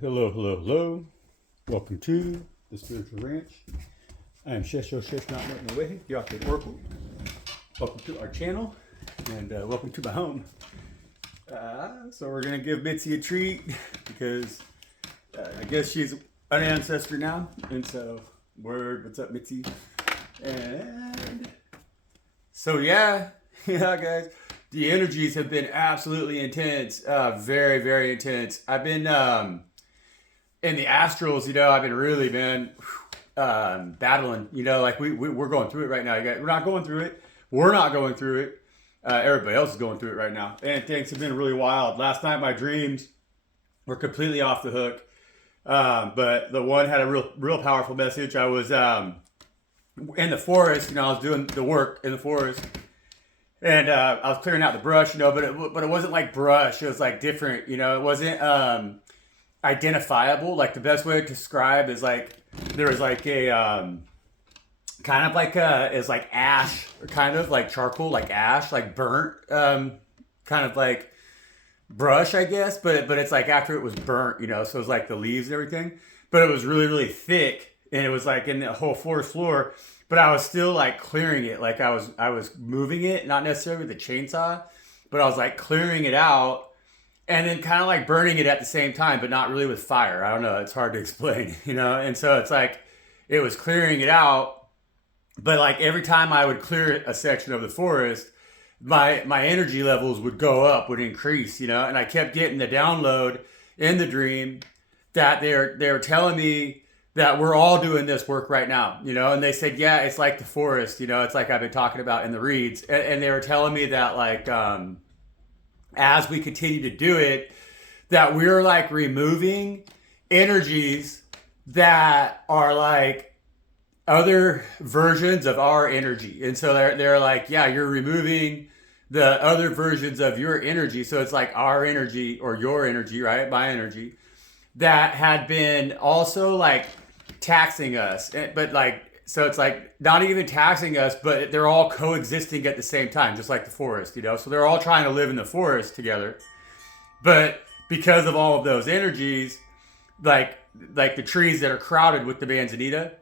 Hello, hello, hello. Welcome to the Spiritual Ranch. I am Shesho Shesh Not Letting Away, the author of Oracle. Welcome to our channel and welcome to my home. So we're going to give Mitzi a treat because I guess she's an ancestor now. And so, what's up, Mitzi? And so, yeah, guys. The energies have been absolutely intense, very, very intense. I've been in the astrals, I've been really, battling. Like we're going through it right now. We're not going through it. We're not going through it. Everybody else is going through it right now, and things have been really wild. Last night, my dreams were completely off the hook, but the one had a real powerful message. I was in the forest. I was doing the work in the forest. And I was clearing out the brush, but it wasn't like brush. It was like different, It wasn't identifiable. Like the best way to describe is like there was like a kind of like it's like ash, or kind of like charcoal, like ash, like burnt, kind of like brush, I guess. But it's like after it was burnt, So it was like the leaves and everything. But it was really really thick, and it was like in the whole forest floor. But I was still like clearing it, like I was moving it, not necessarily with the chainsaw, but I was like clearing it out, and then kind of like burning it at the same time, but not really with fire. I don't know, it's hard to explain, And so it's like it was clearing it out, but like every time I would clear a section of the forest, my energy levels would go up, would increase, And I kept getting the download in the dream that they're telling me that we're all doing this work right now, and they said, yeah, it's like the forest, it's like I've been talking about in the reads. And they were telling me that like, as we continue to do it, that we're like removing energies that are like other versions of our energy. And so they're like, yeah, you're removing the other versions of your energy. So it's like our energy or your energy, right? My energy that had been also like taxing us, but like, so it's like not even taxing us, but they're all coexisting at the same time, just like the forest, so they're all trying to live in the forest together. But because of all of those energies, like the trees that are crowded with the manzanita,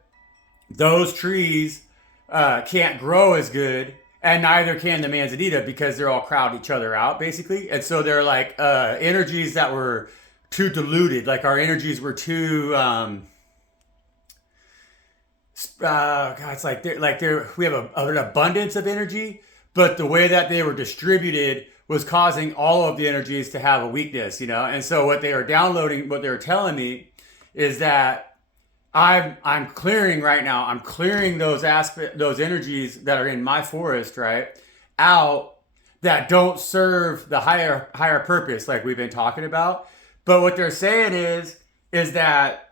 those trees can't grow as good, and neither can the manzanita because they're all crowd each other out basically. And so they're like energies that were too diluted, like our energies were too God, it's like we have an abundance of energy, but the way that they were distributed was causing all of the energies to have a weakness, And so what they were downloading, what they were telling me, is that I'm clearing right now. I'm clearing those energies that are in my forest, right, out, that don't serve the higher purpose, like we've been talking about. But what they're saying is that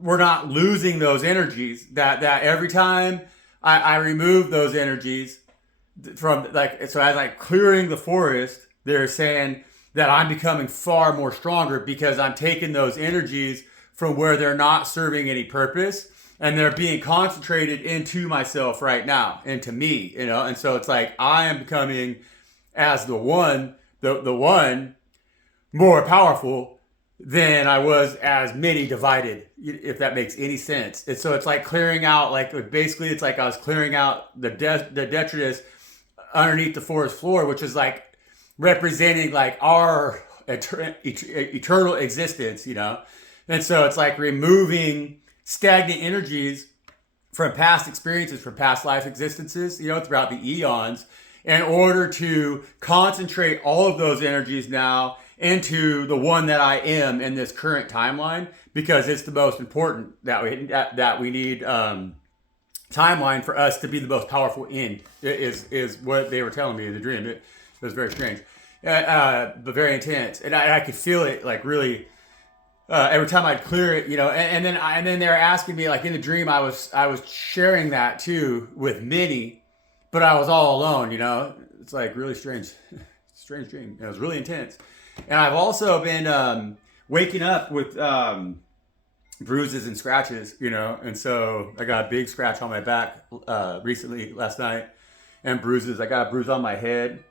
we're not losing those energies, that every time I remove those energies from, like, so as I'm clearing the forest, they're saying that I'm becoming far more stronger because I'm taking those energies from where they're not serving any purpose, and they're being concentrated into myself right now, into me, And so it's like I am becoming, as the one more powerful than I was as many divided, if that makes any sense. And so it's like clearing out, like basically it's like I was clearing out the detritus underneath the forest floor, which is like representing like our eternal existence, And so it's like removing stagnant energies from past experiences, from past life existences, throughout the eons, in order to concentrate all of those energies now into the one that I am in this current timeline, because it's the most important that we need timeline for us to be the most powerful in, is what they were telling me in the dream. It was very strange, but very intense, and I could feel it like really every time I'd clear it, and then they were asking me, like in the dream, I was sharing that too with Minnie, but I was all alone, It's like really strange dream. It was really intense. And I've also been waking up with bruises and scratches, And so I got a big scratch on my back recently, last night, and bruises. I got a bruise on my head,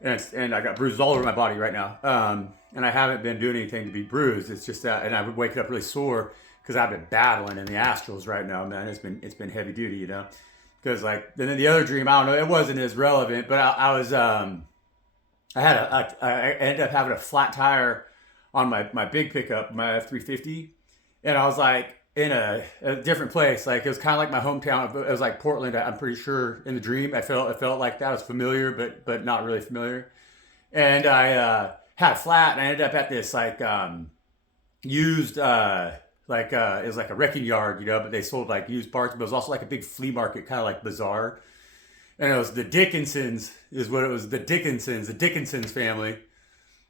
and I got bruises all over my body right now. And I haven't been doing anything to be bruised. It's just that, and I would wake up really sore because I've been battling in the astrals right now, man. It's been heavy duty, you know. Because like, and then the other dream, I don't know, it wasn't as relevant, but I was I ended up having a flat tire on my big pickup, my F350, and I was like in a different place. Like it was kind of like my hometown. It was like Portland. I'm pretty sure in the dream, it felt like that. It was familiar, but not really familiar. And I had a flat, and I ended up at this like used it was like a wrecking yard, you know, but they sold like used parts, but it was also like a big flea market, kind of like bazaar. And it was the Dickinsons, is what it was. The Dickinsons family.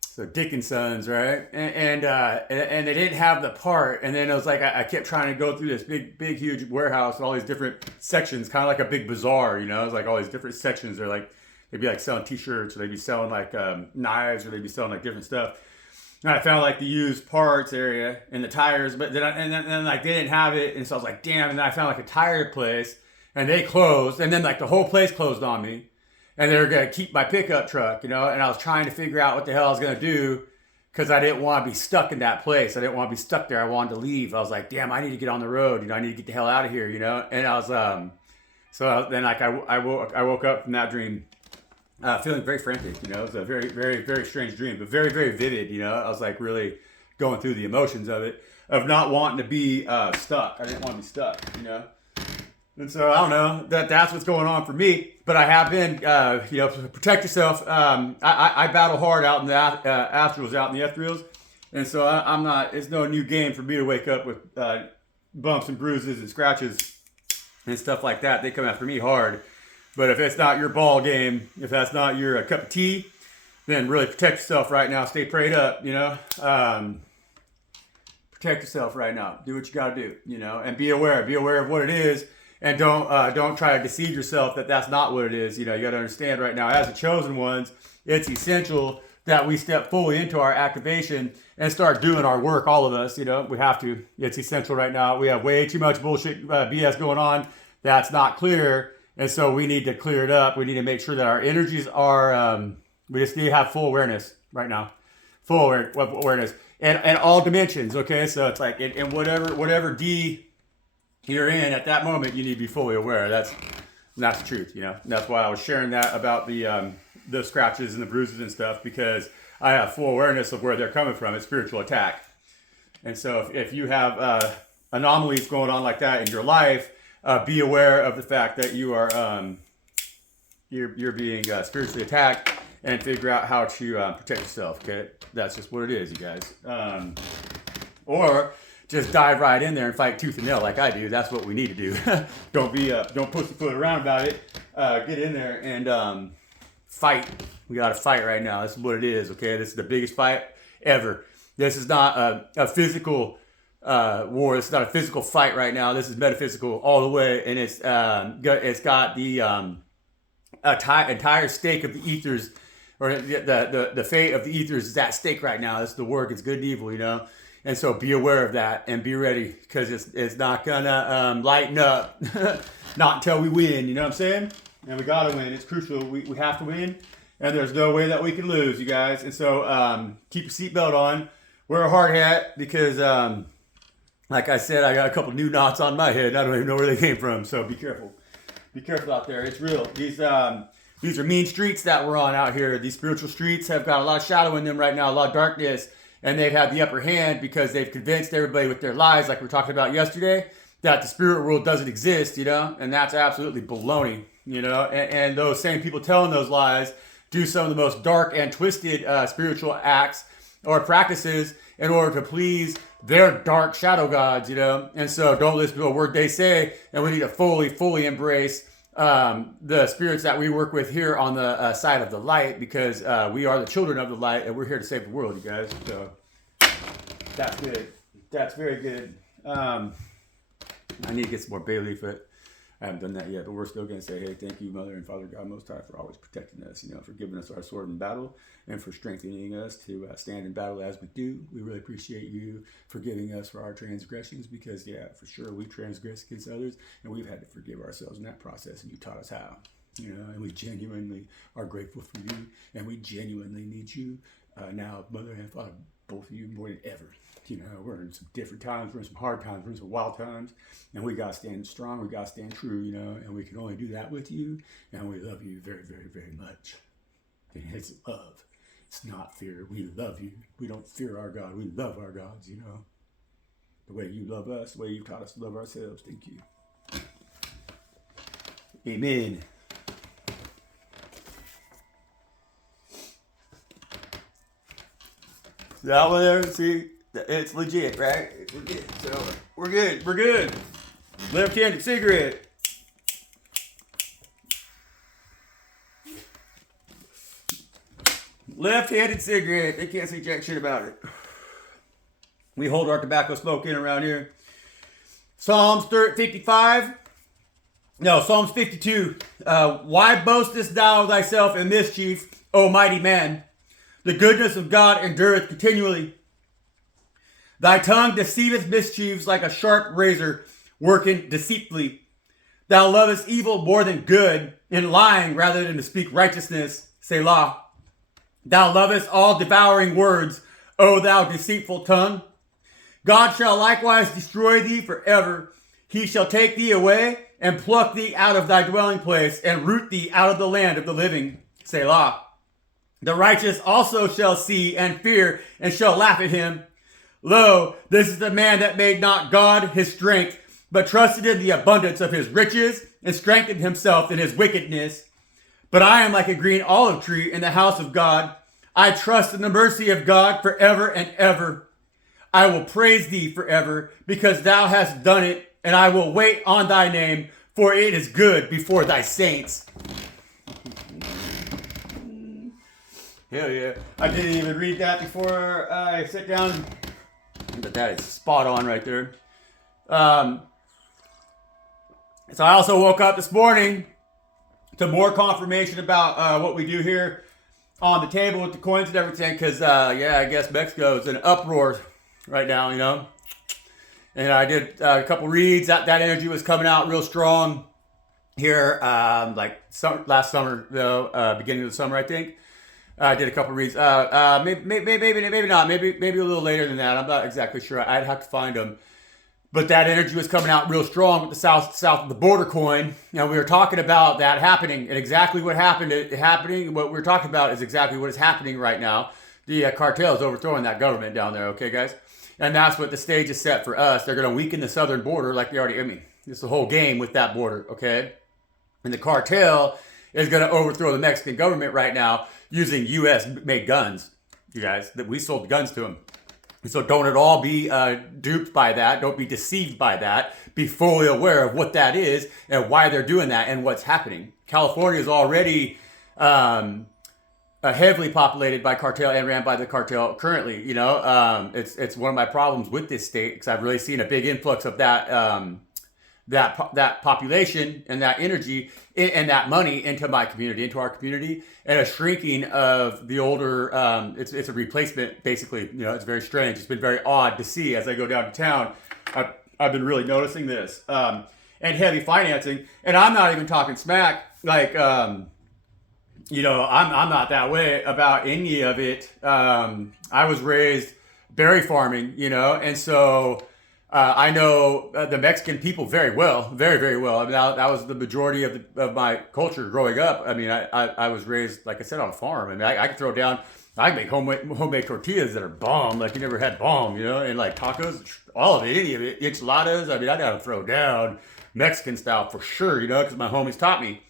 So Dickinsons, right? And they didn't have the part. And then it was like I kept trying to go through this big, huge warehouse and all these different sections, kind of like a big bazaar, you know? It was like all these different sections. They're like, they'd be like selling T-shirts, or they'd be selling like knives, or they'd be selling like different stuff. And I found like the used parts area and the tires, but then like they didn't have it, and so I was like, damn. And then I found like a tire place, and they closed, and then like the whole place closed on me, and they were gonna keep my pickup truck, you know. And I was trying to figure out what the hell I was gonna do, because I didn't want to be stuck in that place. I didn't want to be stuck there. I wanted to leave. I was like, damn, I need to get on the road, you know. I need to get the hell out of here, you know. And I was then like I woke up from that dream. Feeling very frantic, you know. It was a very, very, very strange dream, but very, very vivid, you know. I was like really going through the emotions of it, of not wanting to be stuck. I didn't want to be stuck, you know. And so I don't know, that's what's going on for me. But I have been, you know, protect yourself. I battle hard out in the astrals, out in the ethereals, and so I'm not. It's no new game for me to wake up with bumps and bruises and scratches and stuff like that. They come after me hard. But if it's not your ball game, if that's not your cup of tea, then really protect yourself right now. Stay prayed up, you know. Protect yourself right now. Do what you got to do, you know, and be aware. Be aware of what it is, and don't try to deceive yourself that that's not what it is. You know, you got to understand right now, as the chosen ones, it's essential that we step fully into our activation and start doing our work. All of us, you know, we have to. It's essential right now. We have way too much bullshit BS going on that's not clear. And so we need to clear it up. We need to make sure that our energies are, we just need to have full awareness right now. Full awareness. And all dimensions, okay? So it's like, in whatever D you're in at that moment, you need to be fully aware. That's the truth, you know? And that's why I was sharing that about the scratches and the bruises and stuff, because I have full awareness of where they're coming from. It's spiritual attack. And so if you have anomalies going on like that in your life, be aware of the fact that you are you're being spiritually attacked, and figure out how to protect yourself. Okay, that's just what it is, you guys. Or just dive right in there and fight tooth and nail like I do. That's what we need to do. Don't pussyfoot around about it. Get in there and fight. We got to fight right now. This is what it is. Okay, this is the biggest fight ever. This is not a physical war. It's not a physical fight right now. This is metaphysical all the way, and it's got the entire stake of the ethers, or the fate of the ethers is at stake right now. It's the work. It's good and evil, you know. And so be aware of that and be ready, because it's not gonna lighten up, not until we win. You know what I'm saying? And we gotta win. It's crucial. We have to win, and there's no way that we can lose, you guys. And so keep your seatbelt on. Wear a hard hat, because like I said, I got a couple new knots on my head. I don't even know where they came from. So be careful. Be careful out there. It's real. These are mean streets that we're on out here. These spiritual streets have got a lot of shadow in them right now, a lot of darkness. And they've had the upper hand because they've convinced everybody with their lies, like we were talking about yesterday, that the spirit world doesn't exist, you know? And that's absolutely baloney, you know? And those same people telling those lies do some of the most dark and twisted spiritual acts or practices in order to please their dark shadow gods, you know? And so don't listen to a word they say, and we need to fully embrace the spirits that we work with here on the side of the light, because we are the children of the light, and we're here to save the world, you guys. So that's good. That's very good. I need to get some more bay leaf. I haven't done that yet, but we're still going to say, hey, thank you, Mother and Father God Most High, for always protecting us, you know, for giving us our sword in battle, and for strengthening us to stand in battle as we do. We really appreciate you forgiving us for our transgressions, because, yeah, for sure, we transgress against others, and we've had to forgive ourselves in that process, and you taught us how. And we genuinely are grateful for you, and we genuinely need you now, Mother and Father, both of you more than ever. We're in some different times, we're in some hard times, we're in some wild times, and we got to stand strong, we got to stand true, and we can only do that with you, and we love you very, very, very much. And it's love. It's not fear. We love you. We don't fear our God. We love our gods, The way you love us, the way you've taught us to love ourselves. Thank you. Amen. That one there, see, it's legit, right? We're good. So we're good. We're good. Left-handed cigarette. Left-handed cigarette. They can't say jack shit about it. We hold our tobacco smoke in around here. Psalms 55. No, Psalms 52. Why boastest thou thyself in mischief, O mighty man? The goodness of God endureth continually. Thy tongue deceiveth mischiefs like a sharp razor, working deceitfully. Thou lovest evil more than good, in lying rather than to speak righteousness. Selah. Thou lovest all devouring words, O thou deceitful tongue. God shall likewise destroy thee forever. He shall take thee away and pluck thee out of thy dwelling place and root thee out of the land of the living. Selah. The righteous also shall see and fear and shall laugh at him. Lo, this is the man that made not God his strength, but trusted in the abundance of his riches and strengthened himself in his wickedness. But I am like a green olive tree in the house of God. I trust in the mercy of God forever and ever. I will praise thee forever because thou hast done it, and I will wait on thy name, for it is good before thy saints. Hell yeah. I didn't even read that before I sat down, but that is spot on right there. So I also woke up this morning to more confirmation about what we do here on the table with the coins and everything, because, I guess Mexico is in an uproar right now, And I did a couple reads. That energy was coming out real strong here, last summer, though, beginning of the summer, I think. I did a couple reads. Maybe not. Maybe a little later than that. I'm not exactly sure. I'd have to find them. But that energy was coming out real strong with the south of the border coin. And we were talking about that happening, and exactly what happening. What we're talking about is exactly what is happening right now. The cartel is overthrowing that government down there. Okay, guys, and that's what the stage is set for us. They're going to weaken the southern border, like they already. It's the whole game with that border. Okay, and the cartel is going to overthrow the Mexican government right now using U.S.-made guns. You guys, that we sold guns to them. So don't at all be duped by that. Don't be deceived by that. Be fully aware of what that is and why they're doing that and what's happening. California is already heavily populated by cartel and ran by the cartel currently. It's one of my problems with this state because I've really seen a big influx of that population and that energy and that money into my community, into our community, and a shrinking of the older. It's a replacement, basically. It's very strange. It's been very odd to see as I go down to town. I've been really noticing this and heavy financing. And I'm not even talking smack. I'm not that way about any of it. I was raised berry farming, and so. I know the Mexican people very well, very, very well. I mean, that was the majority of my culture growing up. I mean, I was raised, like I said, on a farm. I mean, I could throw down, I make homemade tortillas that are bomb, like you never had bomb, and like tacos, all of it, any of it, enchiladas. I mean, I gotta throw down Mexican style for sure, because my homies taught me.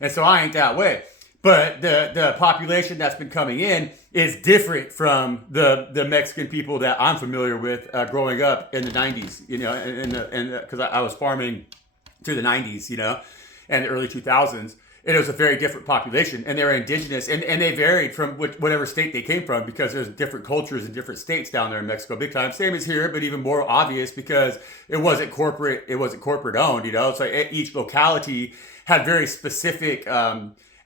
And so I ain't that way. But the population that's been coming in is different from the Mexican people that I'm familiar with growing up in the 90s, because I was farming through the 90s, and the early 2000s. And it was a very different population, and they were indigenous, and they varied from whatever state they came from because there's different cultures in different states down there in Mexico, big time. Same as here, but even more obvious because it wasn't corporate owned, So each locality had very specific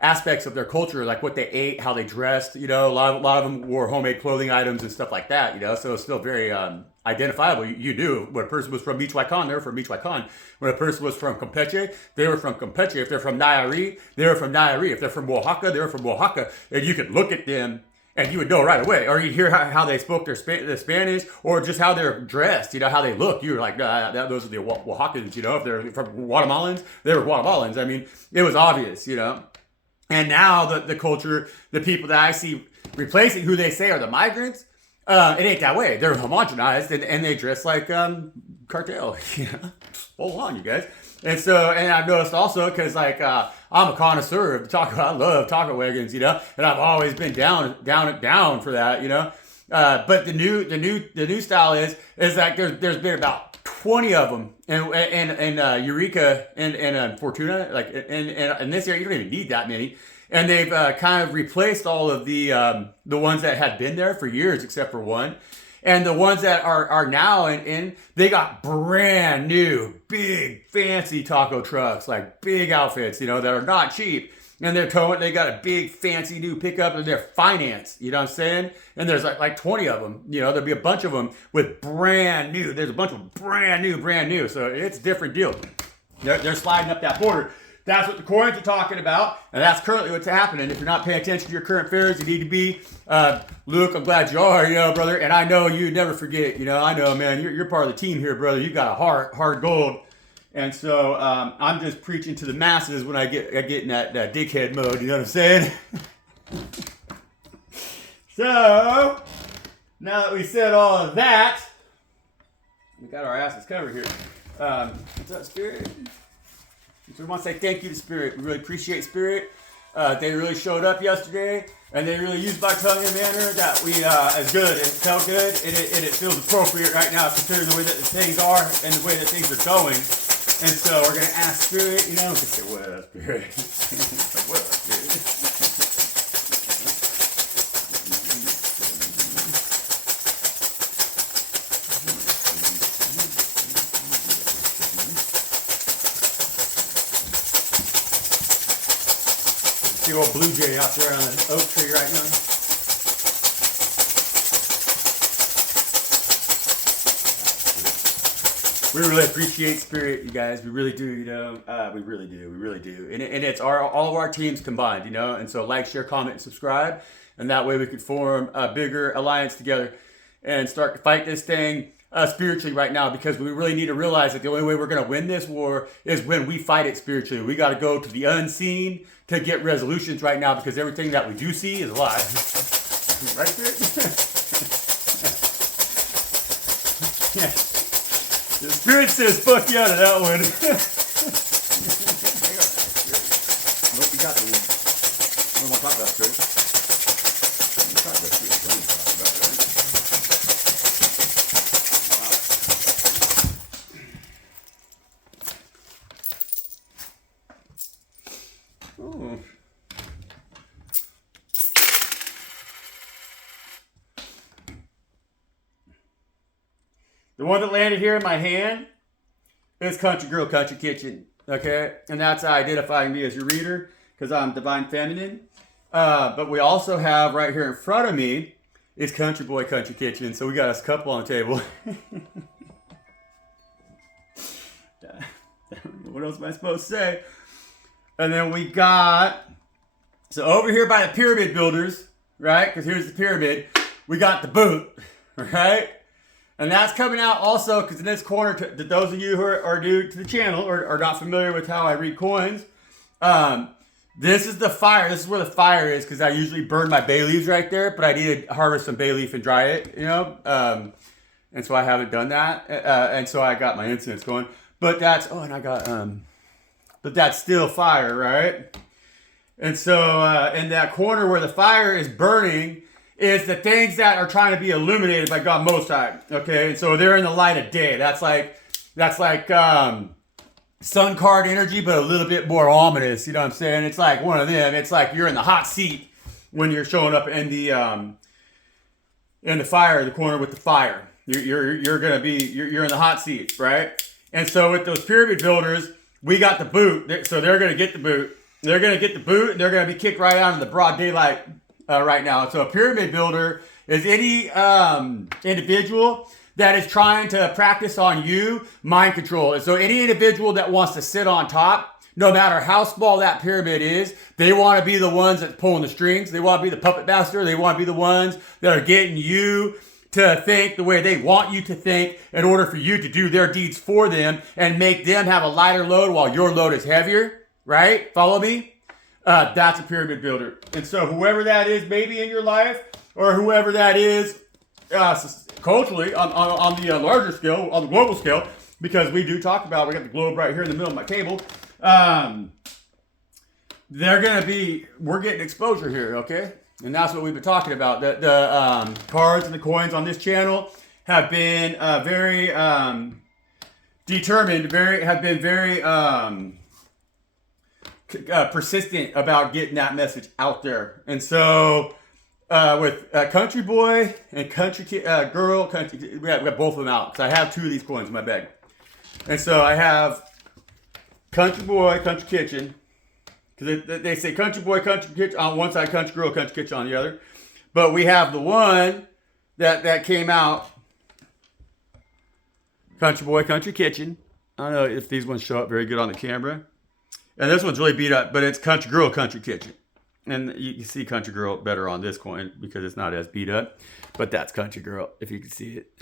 aspects of their culture, like what they ate, how they dressed. You know, a lot of them wore homemade clothing items and stuff like that. You know, so it's still very identifiable. You knew when a person was from Michoacan, they were from Michoacan. When a person was from Campeche, they were from Campeche. If they're from Nayarit, they were from Nayarit. If they're from Oaxaca, they were from Oaxaca. And you could look at them and you would know right away. Or you hear how they spoke their Spanish, or just how they're dressed, you know, how they look. You were like, nah, those are the Oaxacans, you know. If they're from Guatemalans, they were Guatemalans. I mean, it was obvious, you know. And now the culture, the people that I see replacing who they say are the migrants, it ain't that way. They're homogenized and they dress like cartel. You know, hold on, you guys. And so, and I've noticed also, because like I'm a connoisseur of taco. I love taco wagons, you know, and I've always been down for that, you know. But the new style is like there's been about 20 of them in Eureka and Fortuna, like in this area. You don't even need that many. And they've kind of replaced all of the ones that had been there for years, except for one. And the ones that are now in, they got brand new, big, fancy taco trucks, like big outfits, you know, that are not cheap. And they got a big, fancy new pickup, and they're financed, you know what I'm saying? And there's like 20 of them, you know, there'll be a bunch of them with brand new. There's a bunch of them brand new. So it's a different deal. They're sliding up that border. That's what the coins are talking about, and that's currently what's happening. If you're not paying attention to your current affairs, you need to be. Luke, I'm glad you are, you know, brother. And I know you never forget, you know. I know, man, you're part of the team here, brother. You got a hard gold. And so I'm just preaching to the masses when I get in that dickhead mode, you know what I'm saying? So, now that we said all of that, we got our asses covered here. What's up, Spirit? So we want to say thank you to Spirit. We really appreciate Spirit. They really showed up yesterday, and they really used my tongue in a manner that we is good. It felt good, and it feels appropriate right now considering the way that the things are and the way that things are going. And so we're going to ask Spirit, you know, to say, what up, Spirit? Like, what up, Spirit? Big old blue jay out there on the oak tree right now. We really appreciate Spirit, you guys. We really do, you know. We really do. And it's all of our teams combined, you know. And so like, share, comment, and subscribe. And that way we could form a bigger alliance together and start to fight this thing spiritually right now, because we really need to realize that the only way we're going to win this war is when we fight it spiritually. We got to go to the unseen to get resolutions right now, because everything that we do see is a lie. Right, Spirit? Yeah. The Spirit says fuck you out of that one. Nope, we got the one. What do you want to talk about, Spirit? What do you talk about, Spirit? What do you talk about, right? Oh. The one that landed here in my hand is Country Girl, Country Kitchen. Okay? And that's identifying me as your reader, because I'm Divine Feminine. But we also have right here in front of me is Country Boy, Country Kitchen. So we got us a couple on the table. What else am I supposed to say? And then we got, so over here by the pyramid builders, right? Because here's the pyramid. We got the boot, right? And that's coming out also because in this corner, to those of you who are new to the channel or are not familiar with how I read coins, this is the fire. This is where the fire is, because I usually burn my bay leaves right there, but I need to harvest some bay leaf and dry it, you know? And so I haven't done that. And so I got my incense going. But that's, but that's still fire, right? And so in that corner where the fire is burning is the things that are trying to be illuminated by God Most High. Okay, and so they're in the light of day. That's like sun card energy, but a little bit more ominous. You know what I'm saying? It's like one of them. It's like you're in the hot seat when you're showing up in the fire, the corner with the fire. You're in the hot seat, right? And so with those pyramid builders, we got the boot, so they're gonna get the boot. They're going to get the boot, and they're going to be kicked right out in the broad daylight right now. So a pyramid builder is any individual that is trying to practice on you mind control. And so any individual that wants to sit on top, no matter how small that pyramid is, they want to be the ones that's pulling the strings. They want to be the puppet master. They want to be the ones that are getting you to think the way they want you to think in order for you to do their deeds for them and make them have a lighter load while your load is heavier, right? Follow me? That's a pyramid builder. And so whoever that is maybe in your life, or whoever that is culturally on the larger scale, on the global scale, because we do talk about, we got the globe right here in the middle of my table, we're getting exposure here, okay? And that's what we've been talking about. The cards and the coins on this channel have been very determined, have been very persistent about getting that message out there. And so with Country Boy and Country Girl, we got both of them out. So I have 2 of these coins in my bag. And so I have Country Boy, Country Kitchen. Because they say Country Boy, Country Kitchen on one side, Country Girl, Country Kitchen on the other. But we have the one that came out, Country Boy, Country Kitchen. I don't know if these ones show up very good on the camera. And this one's really beat up, but it's Country Girl, Country Kitchen. And you see Country Girl better on this coin because it's not as beat up. But that's Country Girl, if you can see it.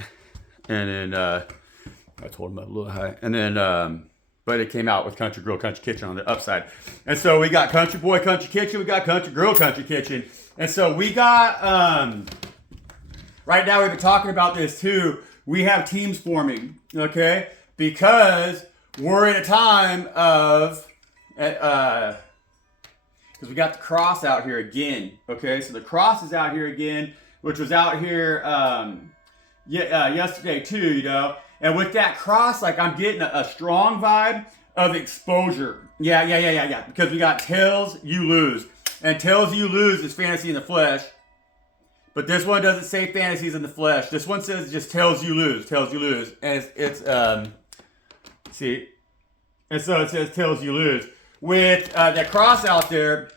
And then, I told him up a little high. And then, but it came out with Country Girl, Country Kitchen on the upside. And so we got Country Boy, Country Kitchen. We got Country Girl, Country Kitchen. And so we got, right now we've been talking about this too. We have teams forming, okay? Because we're in a time of, because we got the cross out here again, okay? So the cross is out here again, which was out here yesterday too, you know? And with that cross, like I'm getting a strong vibe of exposure. Yeah. Because we got Tails, You Lose. And Tails, You Lose is fantasy in the flesh. But this one doesn't say fantasies in the flesh. This one says just Tails, You Lose. Tails, You Lose. And it's see? And so it says Tails, You Lose. With that cross out there,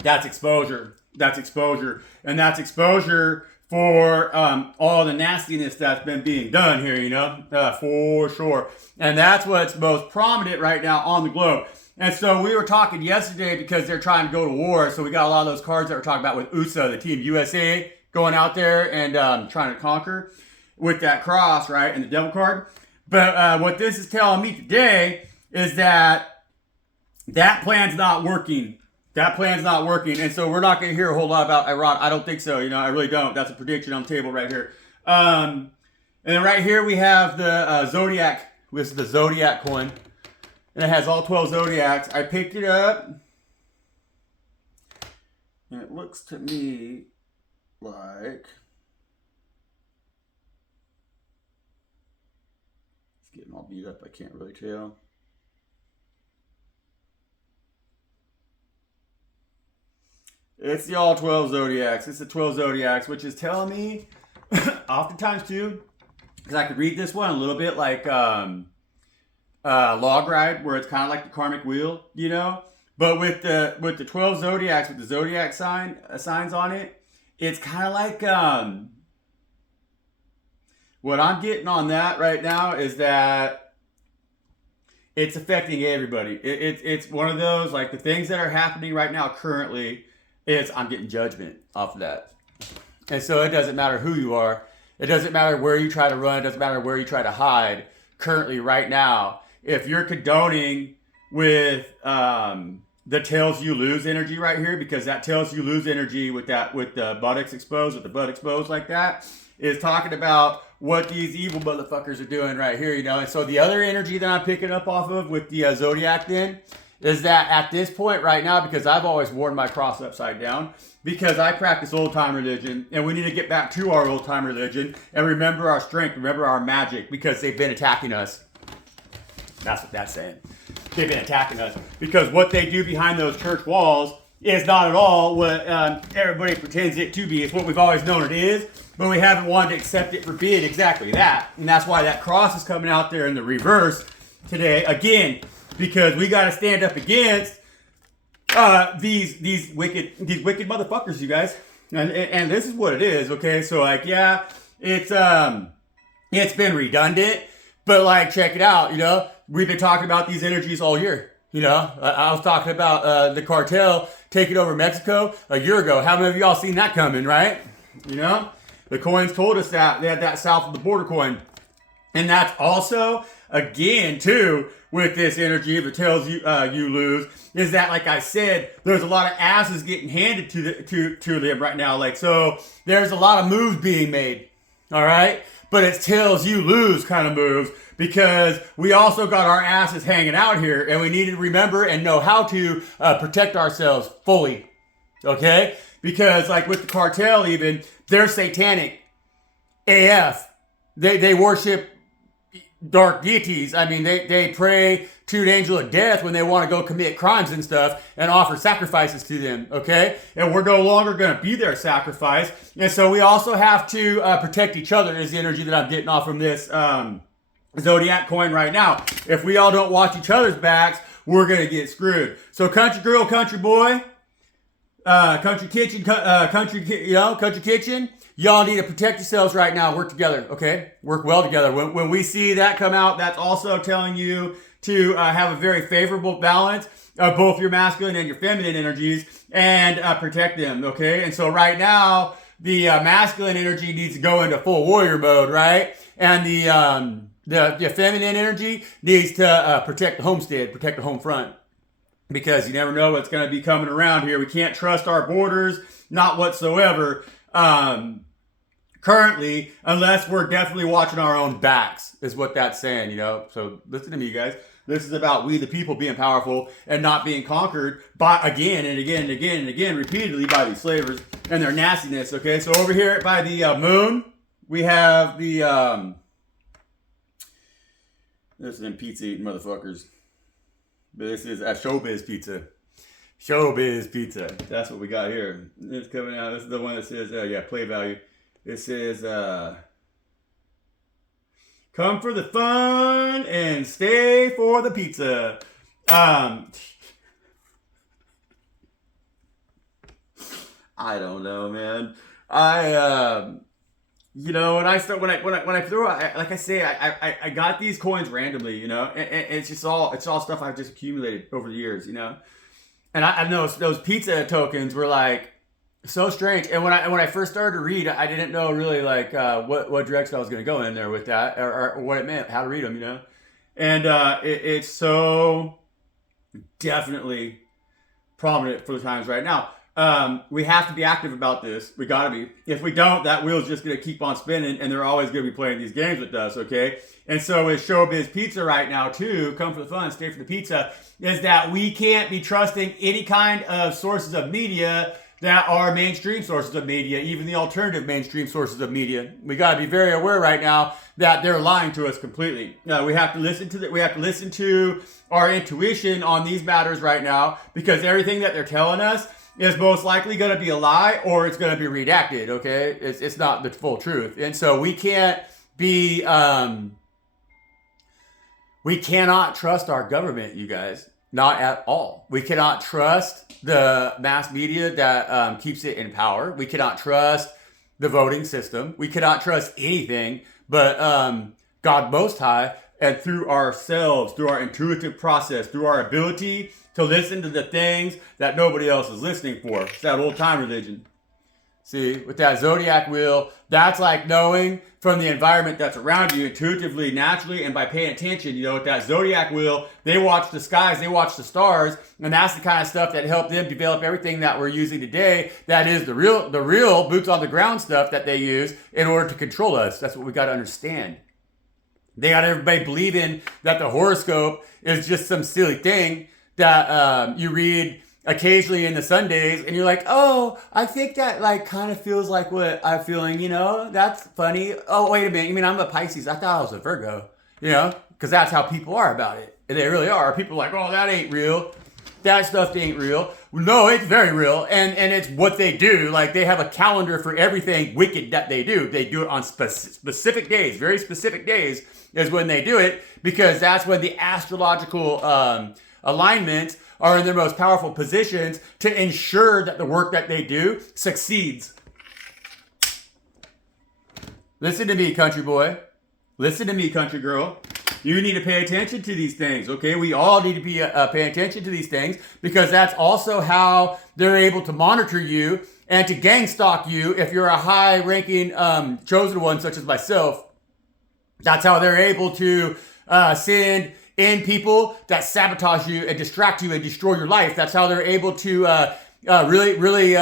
that's exposure. That's exposure. And that's exposure for all the nastiness that's been being done here, you know, for sure. And that's what's most prominent right now on the globe. And so we were talking yesterday because they're trying to go to war. So we got a lot of those cards that we're talking about with USA, the Team USA, going out there and trying to conquer with that cross, right, and the devil card. But what this is telling me today is that plan's not working. That plan's not working, and so we're not going to hear a whole lot about Iran. I don't think so. You know, I really don't. That's a prediction on the table right here. And then right here we have the Zodiac. This is the Zodiac coin, and it has all 12 Zodiacs. I picked it up, and it looks to me like it's getting all beat up. I can't really tell. It's the all 12 Zodiacs. It's the 12 Zodiacs, which is telling me, oftentimes too, because I could read this one a little bit like Log Ride, where it's kind of like the karmic wheel, you know? But with the 12 Zodiacs, with the Zodiac signs on it, it's kind of like, what I'm getting on that right now is that it's affecting everybody. It's one of those, like the things that are happening right now currently, I'm getting judgment off of that. And so it doesn't matter who you are. It doesn't matter where you try to run. It doesn't matter where you try to hide currently right now. If you're condoning with the Tails You Lose energy right here, because that Tails You Lose energy with the buttocks exposed, with the butt exposed like that, is talking about what these evil motherfuckers are doing right here, you know? And so the other energy that I'm picking up off of with the Zodiac then, is that at this point right now, because I've always worn my cross upside down, because I practice old-time religion, and we need to get back to our old-time religion and remember our strength, remember our magic, because they've been attacking us. That's what that's saying. They've been attacking us. Because what they do behind those church walls is not at all what everybody pretends it to be. It's what we've always known it is, but we haven't wanted to accept it for being exactly that. And that's why that cross is coming out there in the reverse today. Again, because we got to stand up against these wicked motherfuckers, you guys. And this is what it is, okay? So like, yeah, it's been redundant, but like, check it out, you know? We've been talking about these energies all year. You know, I was talking about the cartel taking over Mexico a year ago. How many of y'all seen that coming, right? You know, the coins told us that. They had that south of the border coin. And that's also, again, too, with this energy, if it tells you you lose, is that, like I said, there's a lot of asses getting handed to them right now. Like, so there's a lot of moves being made, all right? But it tells you lose kind of moves, because we also got our asses hanging out here, and we need to remember and know how to protect ourselves fully, okay? Because like with the cartel even, they're satanic AF. They worship dark deities. I mean, they pray to an angel of death when they want to go commit crimes and stuff and offer sacrifices to them, okay? And we're no longer going to be their sacrifice. And so we also have to protect each other, is the energy that I'm getting off from this Zodiac coin right now. If we all don't watch each other's backs, we're going to get screwed. So country girl, country boy, country kitchen, country kitchen, y'all need to protect yourselves right now. Work together, okay? Work well together. When we see that come out, that's also telling you to have a very favorable balance of both your masculine and your feminine energies, and protect them, okay? And so right now, the masculine energy needs to go into full warrior mode, right? And the feminine energy needs to protect the homestead, protect the home front. Because you never know what's going to be coming around here. We can't trust our borders, not whatsoever, currently, unless we're definitely watching our own backs, is what that's saying, you know? So listen to me, guys. This is about we the people being powerful and not being conquered by again and again and again and again repeatedly by these slavers and their nastiness, okay? So over here by the moon, we have the, this is them pizza eating motherfuckers. This is a showbiz pizza. Showbiz pizza. That's what we got here. It's coming out. This is the one that says, play value. It says, come for the fun and stay for the pizza. I don't know, man. You know, when I threw, like I say, I got these coins randomly, you know, and it's just all stuff I've just accumulated over the years, you know, and I know those pizza tokens were like so strange. And when I first started to read, I didn't know really like what direction I was going to go in there with that, or what it meant, how to read them, you know, and it's so definitely prominent for the times right now. We have to be active about this. We gotta be. If we don't, that wheel's just gonna keep on spinning, and they're always gonna be playing these games with us, okay? And so with Showbiz Pizza right now, too, come for the fun, stay for the pizza, is that we can't be trusting any kind of sources of media that are mainstream sources of media, even the alternative mainstream sources of media. We gotta be very aware right now that they're lying to us completely. We have to listen to our intuition on these matters right now, because everything that they're telling us is most likely going to be a lie, or it's going to be redacted, okay? It's not the full truth. And so we can't be, we cannot trust our government, you guys. Not at all. We cannot trust the mass media that keeps it in power. We cannot trust the voting system. We cannot trust anything but God Most High, and through ourselves, through our intuitive process, through our ability to listen to the things that nobody else is listening for. It's that old time religion. See, with that zodiac wheel, that's like knowing from the environment that's around you intuitively, naturally, and by paying attention. You know, with that zodiac wheel, they watch the skies, they watch the stars, and that's the kind of stuff that helped them develop everything that we're using today. That is the real boots on the ground stuff that they use in order to control us. That's what we got to understand. They got everybody believing that the horoscope is just some silly thing that you read occasionally in the Sundays, and you're like, oh, I think that like kind of feels like what I'm feeling, you know? That's funny. Oh, wait a minute. You mean I'm a Pisces? I thought I was a Virgo, you know? Because that's how people are about it. And they really are. People are like, oh, that ain't real. That stuff ain't real. No, it's very real. And it's what they do. Like, they have a calendar for everything wicked that they do. They do it on specific days, very specific days is when they do it, because that's when the astrological alignments are in their most powerful positions to ensure that the work that they do succeeds. Listen to me, country boy. Listen to me, country girl. You need to pay attention to these things, okay? We all need to be pay attention to these things because that's also how they're able to monitor you and to gang stalk you if you're a high-ranking chosen one such as myself. That's how they're able to send in people that sabotage you and distract you and destroy your life. That's how they're able to really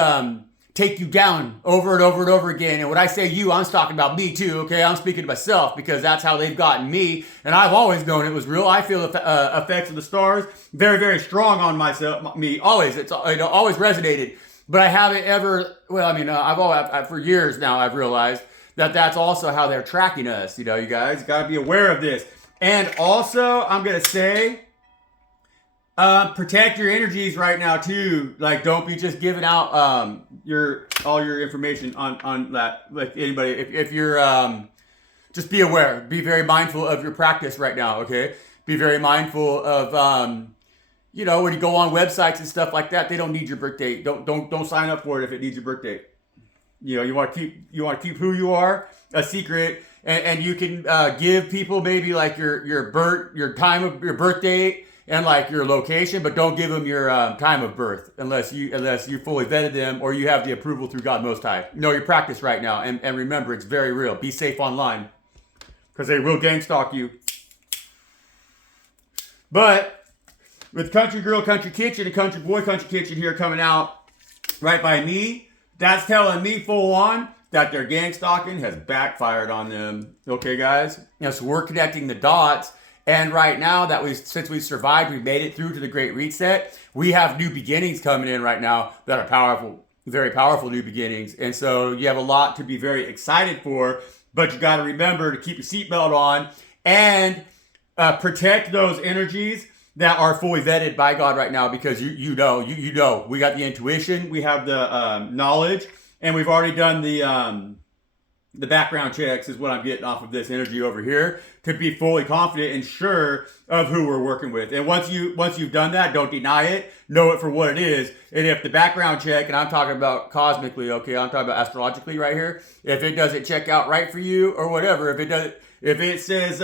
take you down over and over and over again. And when I say you, I'm talking about me too, okay? I'm speaking to myself because that's how they've gotten me. And I've always known it was real. I feel the effects of the stars very, very strong on myself, me, always. It's always resonated. But I haven't ever, well, I mean, I've for years now, I've realized that that's also how they're tracking us. You know, you guys got to be aware of this. And also, I'm going to say, protect your energies right now too. Like, don't be just giving out all your information on that. Like anybody, if you're just be aware. Be very mindful of your practice right now. Okay, be very mindful of you know, when you go on websites and stuff like that, they don't need your birth date. Don't sign up for it if it needs your birth date. You know, you want to keep who you are a secret, and you can give people maybe like your time of your birth date and like your location, but don't give them your time of birth unless you fully vetted them or you have the approval through God Most High. Know your practice right now, and remember, it's very real. Be safe online because they will gang stalk you. But with Country Girl, Country Kitchen, and Country Boy, Country Kitchen here coming out right by me, that's telling me full on that their gang stalking has backfired on them. Okay, guys? You know, so we're connecting the dots. And right now, since we survived, we made it through to the Great Reset, we have new beginnings coming in right now that are powerful, very powerful new beginnings. And so you have a lot to be very excited for, but you got to remember to keep your seatbelt on and protect those energies that are fully vetted by God right now, because you know, we got the intuition, we have the knowledge, and we've already done the background checks is what I'm getting off of this energy over here to be fully confident and sure of who we're working with. And once you've done that, don't deny it, know it for what it is. And if the background check, and I'm talking about cosmically, okay, I'm talking about astrologically right here, if it doesn't check out right for you or whatever, if it says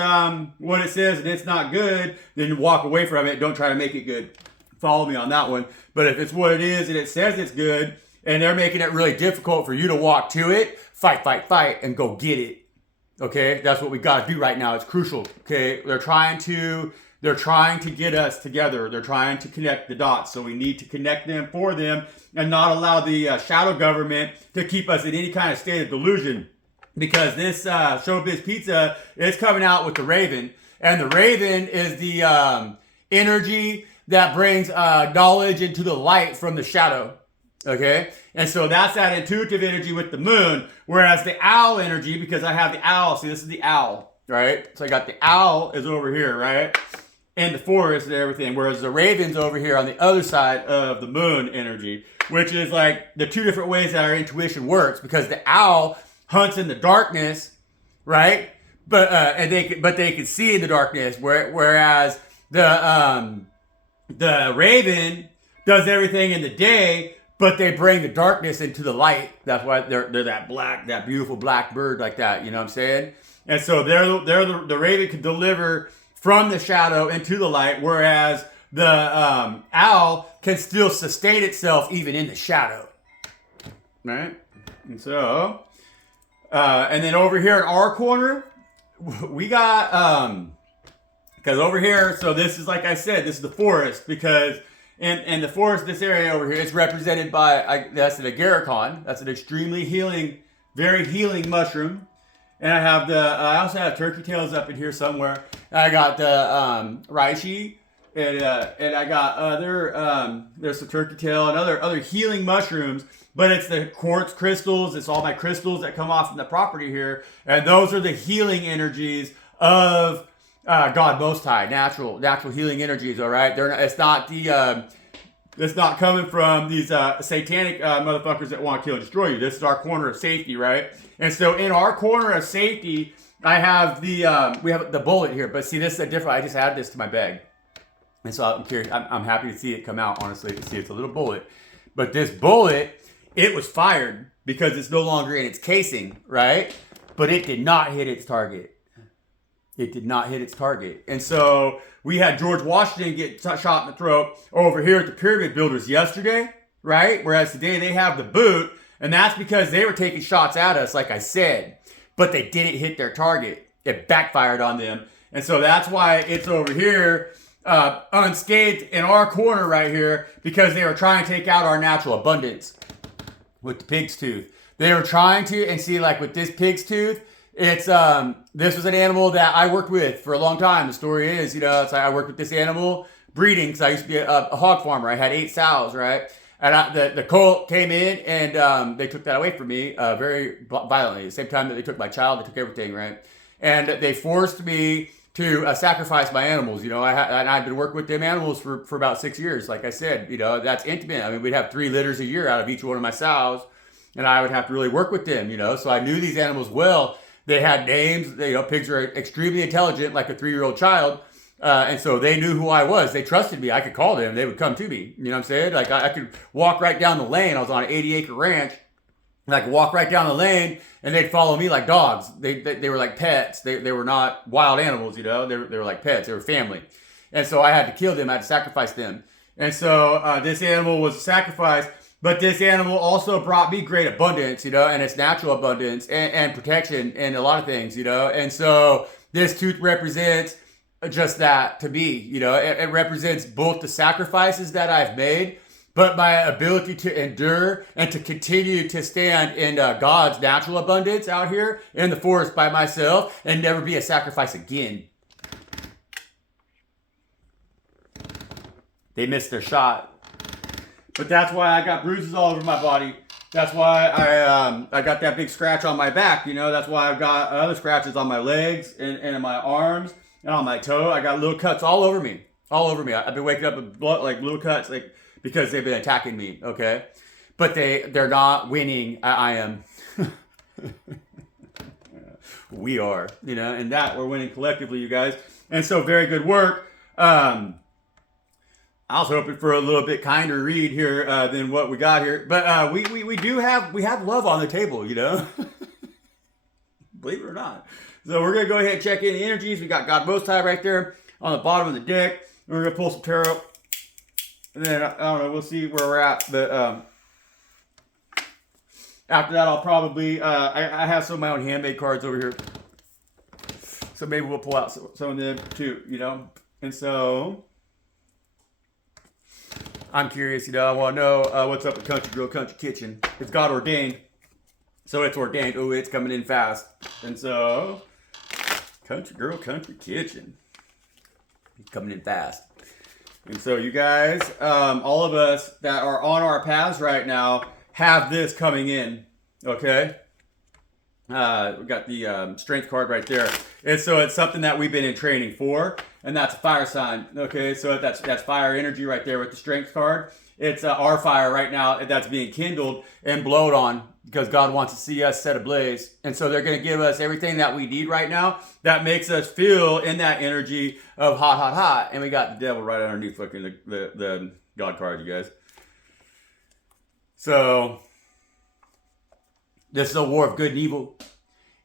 what it says and it's not good, then walk away from it. Don't try to make it good. Follow me on that one. But if it's what it is and it says it's good and they're making it really difficult for you to walk to it, fight, and go get it. Okay? That's what we got to do right now. It's crucial. Okay? They're trying to get us together. They're trying to connect the dots. So we need to connect them for them and not allow the shadow government to keep us in any kind of state of delusion. Because this Showbiz Pizza is coming out with the Raven. And the Raven is the energy that brings knowledge into the light from the shadow. Okay? And so that's that intuitive energy with the moon. Whereas the owl energy, because I have the owl. See, this is the owl, right? So I got the owl is over here, right? And the forest and everything. Whereas the Raven's over here on the other side of the moon energy. Which is like the two different ways that our intuition works. Because the owl hunts in the darkness, right? But they can see in the darkness, whereas the Raven does everything in the day, but they bring the darkness into the light. That's why they're that beautiful black bird like that. You know what I'm saying? And so the Raven can deliver from the shadow into the light, whereas the owl can still sustain itself even in the shadow, right? And so. And then over here in our corner, we got, because over here, so this is, like I said, this is the forest, because in the forest, this area over here, it's represented by, that's an agarikon. That's an extremely healing, very healing mushroom. And I also have turkey tails up in here somewhere. And I got the reishi, and I got there's the turkey tail and other healing mushrooms. But it's the quartz crystals. It's all my crystals that come off from the property here. And those are the healing energies of God Most High. Natural healing energies, all right? It's not coming from these satanic motherfuckers that want to kill and destroy you. This is our corner of safety, right? And so in our corner of safety, I have we have the bullet here. But see, this is different. I just added this to my bag. And so I'm curious. I'm happy to see it come out, honestly, to see it's a little bullet. But this bullet, it was fired because it's no longer in its casing, right? But it did not hit its target. It did not hit its target. And so we had George Washington get shot in the throat over here at the Pyramid Builders yesterday, right? Whereas today they have the boot, and that's because they were taking shots at us, like I said, but they didn't hit their target. It backfired on them. And so that's why it's over here unscathed in our corner right here, because they were trying to take out our natural abundance with the pig's tooth. They were trying to, and see, like with this pig's tooth, it's this was an animal that I worked with for a long time. The story is, it's like I worked with this animal breeding because I used to be a hog farmer. I had 8 sows, right? And the colt came in, and they took that away from me very violently. At the same time that they took my child, they took everything, right? And they forced me to sacrifice my animals. And I've been working with them animals for about 6 years. Like I said, that's intimate. I mean, we'd have 3 litters a year out of each one of my sows, and I would have to really work with them. So I knew these animals well. They had names. Pigs are extremely intelligent, like a 3-year-old child. And so they knew who I was. They trusted me. I could call them. They would come to me. You know what I'm saying? Like I could walk right down the lane. I was on an 80-acre ranch. And I could walk right down the lane, and they'd follow me like dogs. They were like pets. They were not wild animals, They were like pets. They were family. And so I had to kill them. I had to sacrifice them. And so this animal was sacrificed. But this animal also brought me great abundance, and it's natural abundance and protection and a lot of things, And so this tooth represents just that to me, It represents both the sacrifices that I've made, but my ability to endure and to continue to stand in God's natural abundance out here in the forest by myself and never be a sacrifice again. They missed their shot. But that's why I got bruises all over my body. That's why I got that big scratch on my back. That's why I've got other scratches on my legs and in my arms and on my toe. I got little cuts all over me. All over me. I've been waking up with blood, like little cuts, like because they've been attacking me. Okay, but they're not winning. I am. We are. And that we're winning collectively, you guys. And so very good work. I was hoping for a little bit kinder read here than what we got here, but we have love on the table, Believe it or not. So we're gonna go ahead and check in the energies. We got God Most High right there on the bottom of the deck. We're gonna pull some tarot, and then I don't know. We'll see where we're at. But after that, I'll probably I have some of my own handmade cards over here, so maybe we'll pull out some of them too, And so. I'm curious, I want to know what's up with Country Girl Country Kitchen. It's God ordained, so it's ordained. Oh, it's coming in fast. And so, Country Girl Country Kitchen, it's coming in fast. And so, you guys, all of us that are on our paths right now have this coming in. Okay, we got the strength card right there, and so it's something that we've been in training for. And that's a fire sign. Okay, so that's fire energy right there with the strength card. It's our fire right now that's being kindled and blowed on because God wants to see us set ablaze. And so they're going to give us everything that we need right now that makes us feel in that energy of hot, hot, hot. And we got the devil right underneath fucking the God card, you guys. So this is a war of good and evil.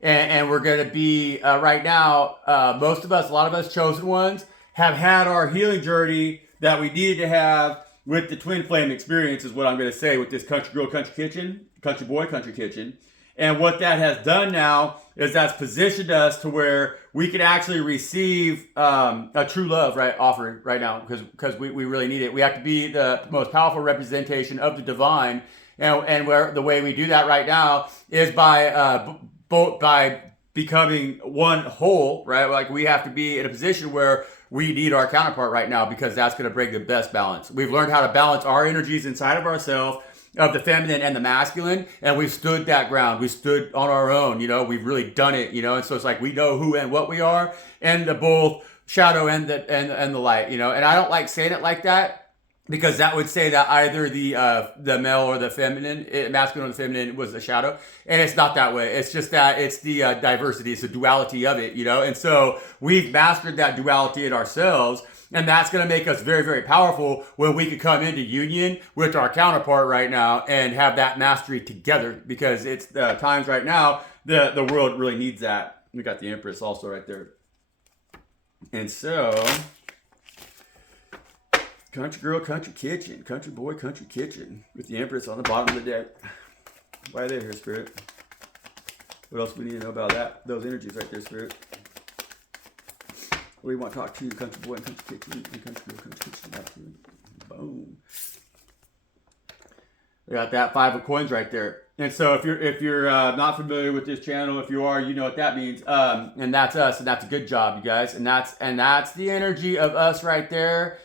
And we're going to be, right now, most of us, a lot of us chosen ones, have had our healing journey that we needed to have with the twin flame experience, is what I'm going to say, with this Country Girl Country Kitchen, Country Boy Country Kitchen. And what that has done now is that's positioned us to where we can actually receive a true love offering right now, because we really need it. We have to be the most powerful representation of the divine. And where the way we do that right now is by becoming one whole, right? Like we have to be in a position where we need our counterpart right now, because that's going to bring the best balance. We've learned how to balance our energies inside of ourselves, of the feminine and the masculine, and we've stood that ground. We stood on our own, we've really done it, and so it's like we know who and what we are, and the both shadow and the light, and I don't like saying it like that, because that would say that either the male or the feminine, masculine or the feminine, was a shadow. And it's not that way. It's just that it's the diversity. It's the duality of it, And so we've mastered that duality in ourselves. And that's going to make us very, very powerful when we can come into union with our counterpart right now and have that mastery together, because it's times right now the world really needs that. We got the Empress also right there. And so, country girl, country kitchen, country boy, country kitchen, with the Empress on the bottom of the deck. Why are they here, Spirit? What else do we need to know about that? Those energies right there, Spirit. What do you want to talk to? Country boy and country kitchen, and country girl, country kitchen. Boom. We got that 5 of coins right there. And so if you're not familiar with this channel, if you are, you know what that means. And that's us, and that's a good job, you guys. And that's the energy of us right there,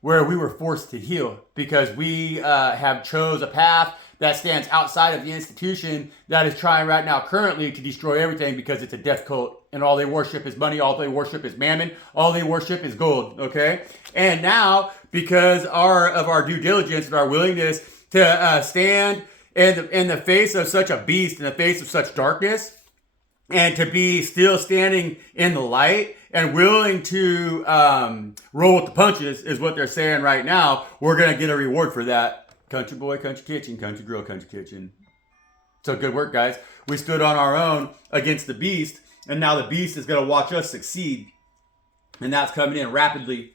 where we were forced to heal because we have chose a path that stands outside of the institution that is trying right now currently to destroy everything, because it's a death cult and all they worship is money, all they worship is mammon, all they worship is gold, okay? And now, because of our due diligence and our willingness to stand in the face of such a beast, in the face of such darkness, and to be still standing in the light and willing to roll with the punches is what they're saying right now, we're going to get a reward for that. Country boy, country kitchen, country girl, country kitchen. So good work, guys. We stood on our own against the beast, and now the beast is going to watch us succeed. And that's coming in rapidly.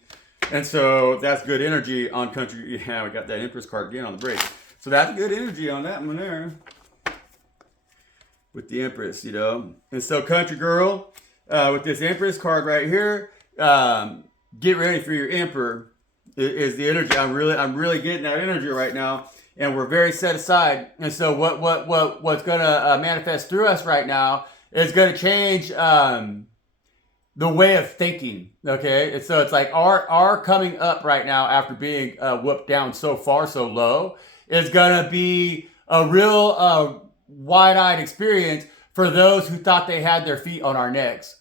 And so that's good energy on country. Yeah, we got that Empress card again on the break. So that's good energy on that one there. With the Empress, you know. And so country girl, with this Empress card right here, get ready for your Emperor. Is the energy. I'm really getting that energy right now, and we're very set aside. And so what's gonna manifest through us right now is gonna change the way of thinking. Okay, and so it's like our coming up right now after being whooped down so far so low is gonna be a real wide-eyed experience for those who thought they had their feet on our necks.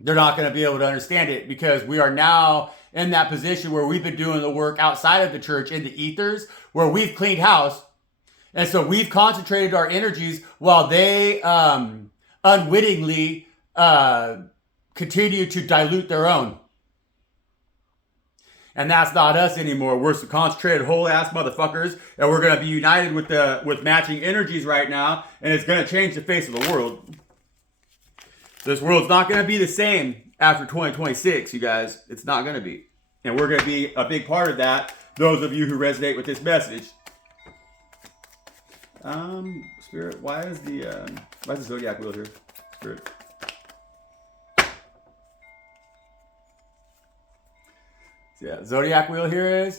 They're not going to be able to understand it, because we are now in that position where we've been doing the work outside of the church in the ethers, where we've cleaned house. And so we've concentrated our energies while they unwittingly continue to dilute their own. And that's not us anymore. We're some concentrated whole ass motherfuckers, and we're going to be united with matching energies right now, and it's going to change the face of the world. This world's not going to be the same after 2026, you guys. It's not going to be. And we're going to be a big part of that, those of you who resonate with this message. Spirit, why is the Zodiac wheel here? Spirit. Yeah, Zodiac wheel here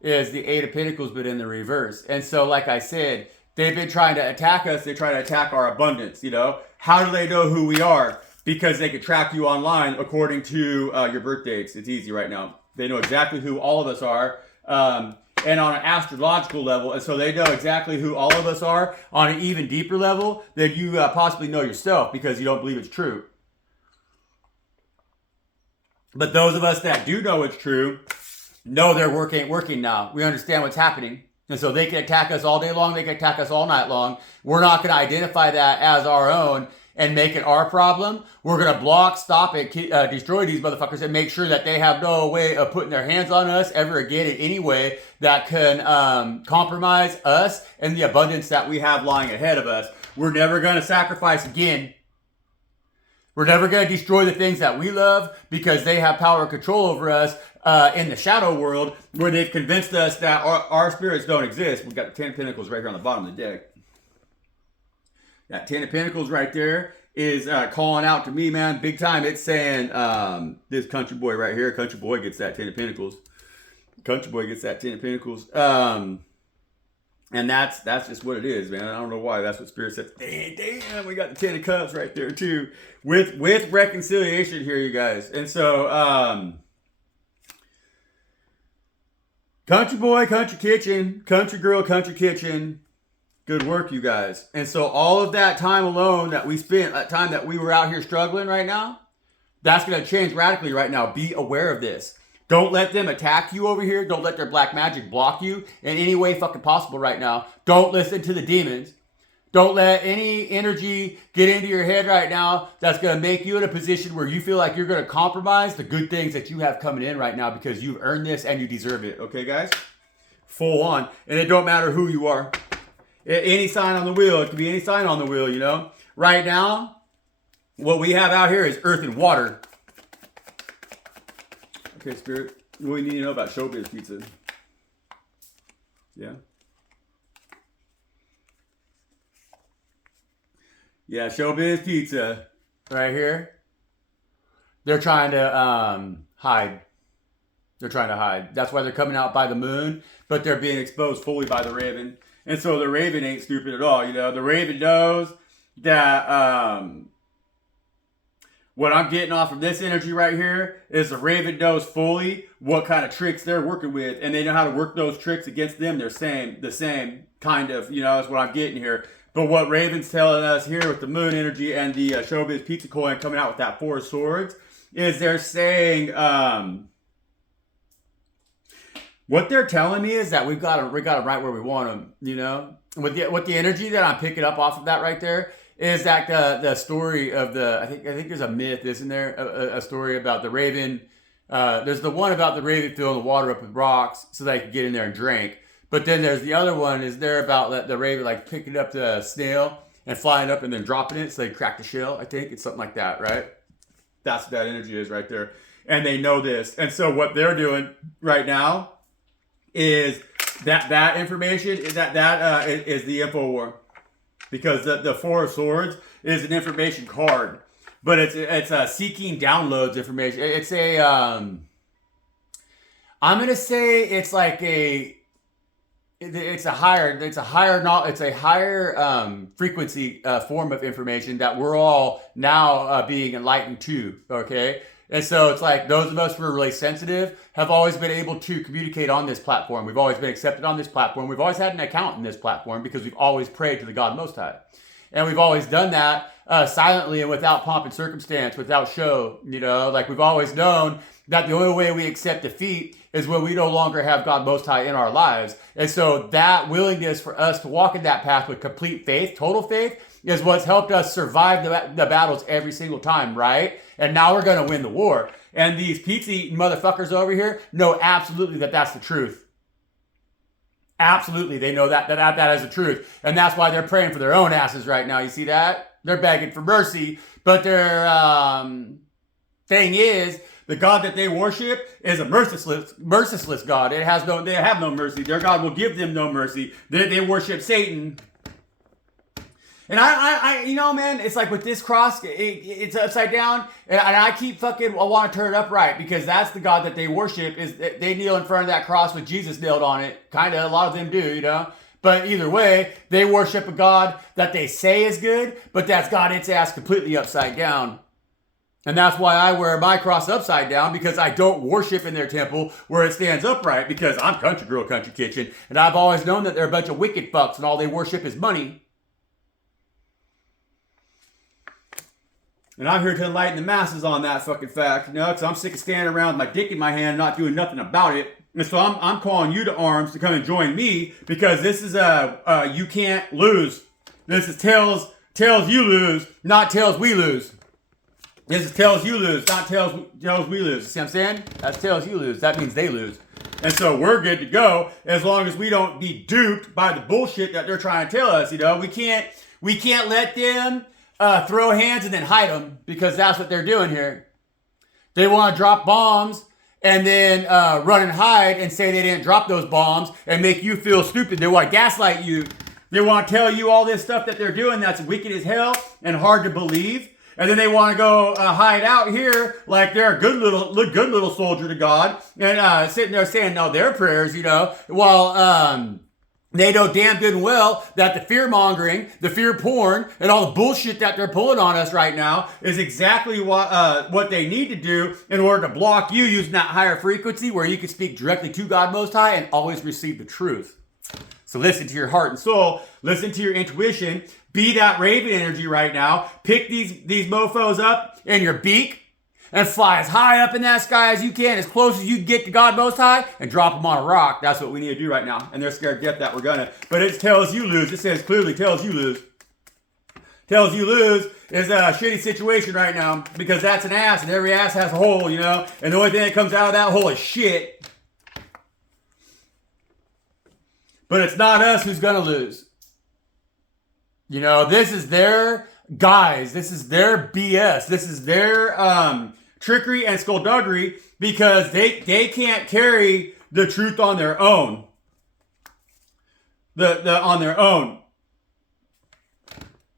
is the 8 of Pentacles, but in the reverse. And so, like I said, they've been trying to attack us. They try to attack our abundance, you know. How do they know who we are? Because they can track you online according to your birth dates. It's easy right now. They know exactly who all of us are, and on an astrological level. And so they know exactly who all of us are on an even deeper level than you possibly know yourself, because you don't believe it's true. But those of us that do know it's true know their work ain't working now. We understand what's happening. And so they can attack us all day long. They can attack us all night long. We're not going to identify that as our own and make it our problem. We're going to block, stop it, destroy these motherfuckers, and make sure that they have no way of putting their hands on us ever again in any way that can compromise us and the abundance that we have lying ahead of us. We're never going to sacrifice again. We're never going to destroy the things that we love, because they have power and control over us in the shadow world, where they've convinced us that our spirits don't exist. We've got the 10 of Pentacles right here on the bottom of the deck. That 10 of Pentacles right there is calling out to me, man, big time. It's saying this country boy right here, country boy gets that 10 of Pentacles. Country boy gets that 10 of Pentacles. And that's just what it is, man. I don't know why. That's what Spirit says. Damn, we got the 10 of Cups right there too, with reconciliation here, you guys. And so, country boy, country kitchen, country girl, country kitchen. Good work, you guys. And so all of that time alone that we spent, that time that we were out here struggling right now, that's going to change radically right now. Be aware of this. Don't let them attack you over here. Don't let their black magic block you in any way fucking possible right now. Don't listen to the demons. Don't let any energy get into your head right now that's going to make you in a position where you feel like you're going to compromise the good things that you have coming in right now because you've earned this and you deserve it. Okay, guys? Full on. And it don't matter who you are. Any sign on the wheel. It could be any sign on the wheel, you know? Right now, what we have out here is earth and water. Okay, Spirit. What do you need to know about Showbiz Pizza? Yeah. Yeah, Showbiz Pizza. Right here. They're trying to hide. They're trying to hide. That's why they're coming out by the moon, but they're being exposed fully by the Raven. And so the Raven ain't stupid at all, you know. The Raven knows that what I'm getting off of this energy right here is the Raven knows fully what kind of tricks they're working with, and they know how to work those tricks against them. They're the same kind of, you know, is what I'm getting here. But what Raven's telling us here with the moon energy and the Showbiz Pizza coin coming out with that 4 of Swords is they're saying, what they're telling me is that we got them right where we want them, you know? With the energy that I'm picking up off of that right there is that the story of I think there's a myth, isn't there? A story about the Raven. There's the one about the Raven filling the water up with rocks so they can get in there and drink. But then there's the other one is there about the Raven like picking up the snail and flying up and then dropping it so they crack the shell. I think it's something like that, right? That's what that energy is right there. And they know this. And so what they're doing right now is that information is that is the info war. Because the 4 of Swords is an information card. But it's seeking downloads information. It's a I'm gonna say it's like it's a higher frequency form of information that we're all now being enlightened to. Okay, and so it's like those of us who are really sensitive have always been able to communicate on this platform. We've always been accepted on this platform. We've always had an account in this platform because we've always prayed to the God Most High, and we've always done that silently and without pomp and circumstance, without show. You know, like we've always known that the only way we accept defeat is when we no longer have God Most High in our lives. And so that willingness for us to walk in that path with complete faith, total faith, is what's helped us survive the battles every single time, right? And now we're going to win the war. And these pizza-eating motherfuckers over here know absolutely that that's the truth. Absolutely, they know that is the truth. And that's why they're praying for their own asses right now. You see that? They're begging for mercy. But their thing is, the God that they worship is a merciless God. They have no mercy. Their God will give them no mercy. They worship Satan. And I you know, man, it's like with this cross, it's upside down, and I want to turn it upright because that's the God that they worship. Is they kneel in front of that cross with Jesus nailed on it. Kind of, a lot of them do, you know. But either way, they worship a God that they say is good, but that's got its ass completely upside down. And that's why I wear my cross upside down, because I don't worship in their temple where it stands upright, because I'm Country Girl, Country Kitchen, and I've always known that they're a bunch of wicked fucks and all they worship is money. And I'm here to enlighten the masses on that fucking fact, you know, because I'm sick of standing around with my dick in my hand not doing nothing about it. And so I'm calling you to arms to come and join me, because this is you can't lose. This is tails you lose, not tails we lose. This is tails you lose, not tails we lose. See what I'm saying? That's tails you lose. That means they lose. And so we're good to go as long as we don't be duped by the bullshit that they're trying to tell us. You know, we can't let them throw hands and then hide them, because that's what they're doing here. They want to drop bombs and then run and hide and say they didn't drop those bombs and make you feel stupid. They want to gaslight you. They want to tell you all this stuff that they're doing that's wicked as hell and hard to believe. And then they want to go hide out here like they're a good little soldier to God, and sitting there saying no their prayers, you know, while they know damn good and well that the fear mongering, the fear porn, and all the bullshit that they're pulling on us right now is exactly what they need to do in order to block you using that higher frequency where you can speak directly to God Most High and always receive the truth. So listen to your heart and soul, listen to your intuition, be that Raven energy right now, pick these mofos up in your beak and fly as high up in that sky as you can, as close as you can get to God Most High, and drop them on a rock. That's what we need to do right now. And they're scared to death that we're gonna. But it tells you lose. It says clearly tells you lose. tells you lose is a shitty situation right now because that's an ass and every ass has a hole, you know, and the only thing that comes out of that hole is shit. But it's not us who's gonna lose. You know, this is their guys, this is their BS, this is their trickery and skullduggery because they can't carry the truth on their own. On their own.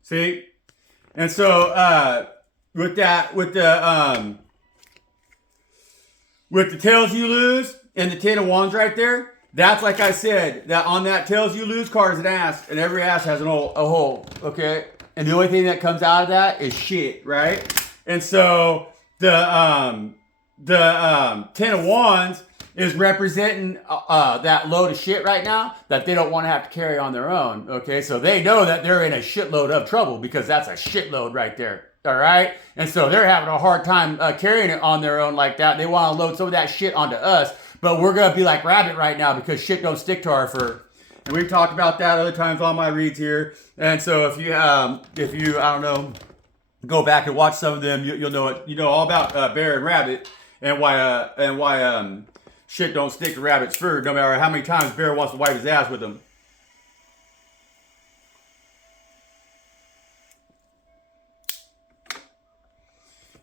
See? And so with the tails you lose and the 10 of wands right there, that's like I said, that on that tails you lose card is an ass, and every ass has a hole, okay? And the only thing that comes out of that is shit, right? And so the 10 of wands is representing that load of shit right now that they don't want to have to carry on their own, okay? So they know that they're in a shitload of trouble because that's a shitload right there, all right? And so they're having a hard time carrying it on their own like that. They want to load some of that shit onto us, but we're going to be like rabbit right now because shit don't stick to our fur. And we've talked about that other times on my reads here. And so if you I don't know, go back and watch some of them, you'll know it. You know all about bear and rabbit and why shit don't stick to rabbit's fur, no matter how many times bear wants to wipe his ass with them.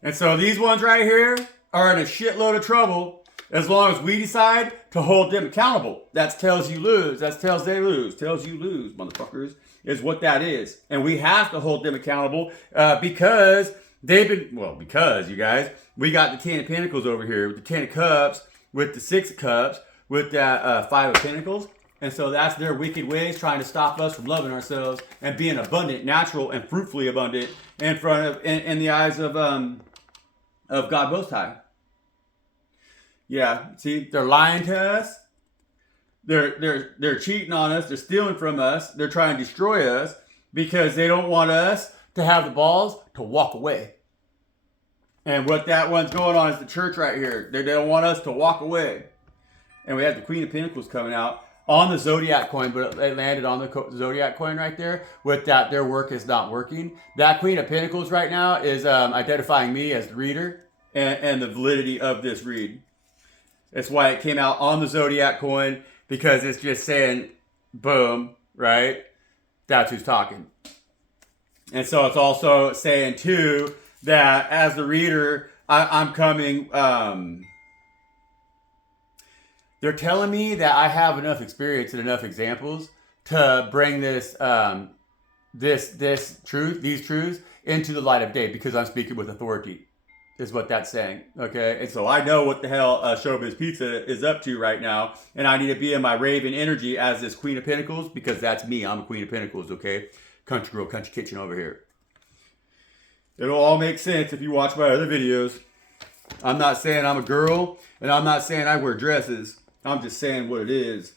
And so these ones right here are in a shitload of trouble as long as we decide to hold them accountable. That's tails you lose. That's tails they lose. Tails you lose, motherfuckers, is what that is. And we have to hold them accountable because because you guys, we got the 10 of Pentacles over here with the 10 of Cups, with the 6 of Cups, with that 5 of Pentacles. And so that's their wicked ways trying to stop us from loving ourselves and being abundant, natural, and fruitfully abundant in the eyes of God Most High. Yeah, see, they're lying to us. They're cheating on us. They're stealing from us. They're trying to destroy us because they don't want us to have the balls to walk away. And what that one's going on is the church right here. They don't want us to walk away. And we have the Queen of Pentacles coming out on the Zodiac coin, but it landed on the Zodiac coin right there with that their work is not working. That Queen of Pentacles right now is identifying me as the reader and the validity of this read. That's why it came out on the Zodiac coin, because it's just saying, boom, right? That's who's talking. And so it's also saying, too, that as the reader, I'm coming... they're telling me that I have enough experience and enough examples to bring this these truths into the light of day because I'm speaking with authority, is what that's saying, okay? And so I know what the hell Showbiz Pizza is up to right now, and I need to be in my Raven energy as this Queen of Pentacles because that's me. I'm a Queen of Pentacles, okay? Country Girl, Country Kitchen over here. It'll all make sense if you watch my other videos. I'm not saying I'm a girl, and I'm not saying I wear dresses. I'm just saying what it is.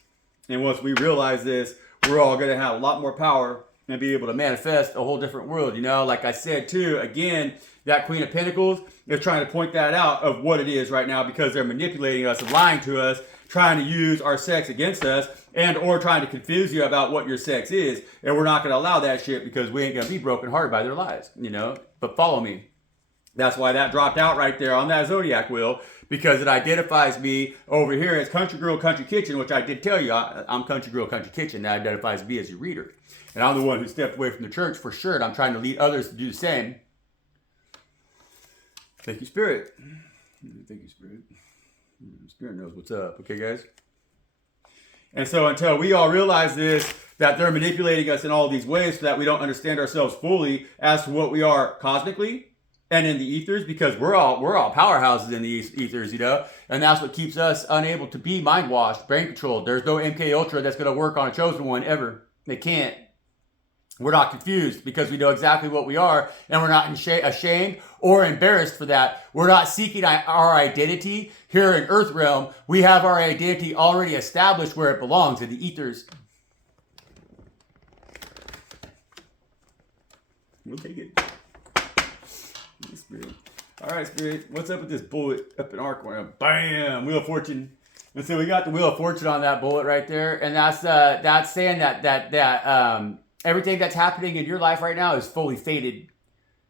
And once we realize this, we're all going to have a lot more power and be able to manifest a whole different world. You know, like I said too, again, that Queen of Pentacles is trying to point that out of what it is right now because they're manipulating us and lying to us, trying to use our sex against us and or trying to confuse you about what your sex is. And we're not going to allow that shit because we ain't going to be brokenhearted by their lies, you know. But follow me. That's why that dropped out right there on that Zodiac wheel, because it identifies me over here as Country Girl, Country Kitchen, which I did tell you, I'm Country Girl, Country Kitchen. That identifies me as your reader. And I'm the one who stepped away from the church for sure, and I'm trying to lead others to do the same. Thank you, Spirit. Thank you, Spirit. Spirit knows what's up. Okay, guys? And so until we all realize this, that they're manipulating us in all these ways so that we don't understand ourselves fully as to what we are cosmically, and in the ethers, because we're all powerhouses in the ethers, you know, and that's what keeps us unable to be mind washed, brain controlled. There's no MK Ultra that's going to work on a chosen one ever. They can't. We're not confused because we know exactly what we are, and we're not ashamed or embarrassed for that. We're not seeking our identity here in Earth realm. We have our identity already established where it belongs, in the ethers. We'll take it. Spirit. All right, Spirit. What's up with this bullet up in our corner? Bam! Wheel of Fortune. And so we got the Wheel of Fortune on that bullet right there, and that's saying that Everything that's happening in your life right now is fully fated.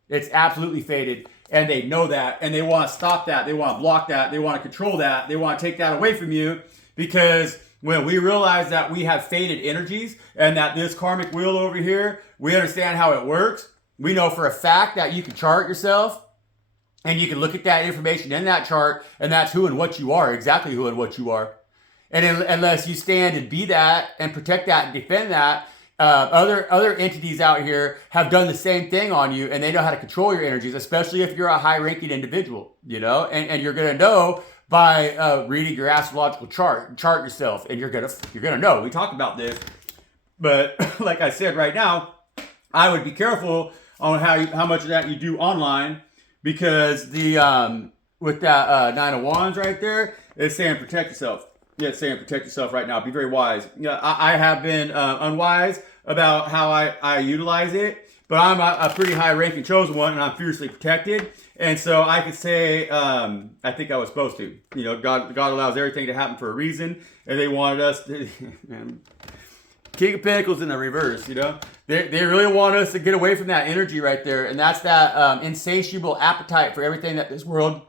It's absolutely fated. And they know that. And they want to stop that. They want to block that. They want to control that. They want to take that away from you. Because when we realize that we have fated energies and that this karmic wheel over here, we understand how it works. We know for a fact that you can chart yourself and you can look at that information in that chart, and that's who and what you are, exactly who and what you are. And unless you stand and be that and protect that and defend that, other entities out here have done the same thing on you, and they know how to control your energies, especially if you're a high-ranking individual, you know, and you're going to know by reading your astrological chart yourself, and you're gonna know. We talked about this, but like I said, right now, I would be careful on how much of that you do online, because the with that Nine of Wands right there, it's saying protect yourself. Yeah, it's saying protect yourself right now. Be very wise. Yeah, I have been unwise about how I utilize it, but I'm a pretty high-ranking chosen one, and I'm fiercely protected. And so I could say, I think I was supposed to. You know, God allows everything to happen for a reason, and they wanted us to. King of Pentacles in the reverse, you know? They really want us to get away from that energy right there, and that's that insatiable appetite for everything that this world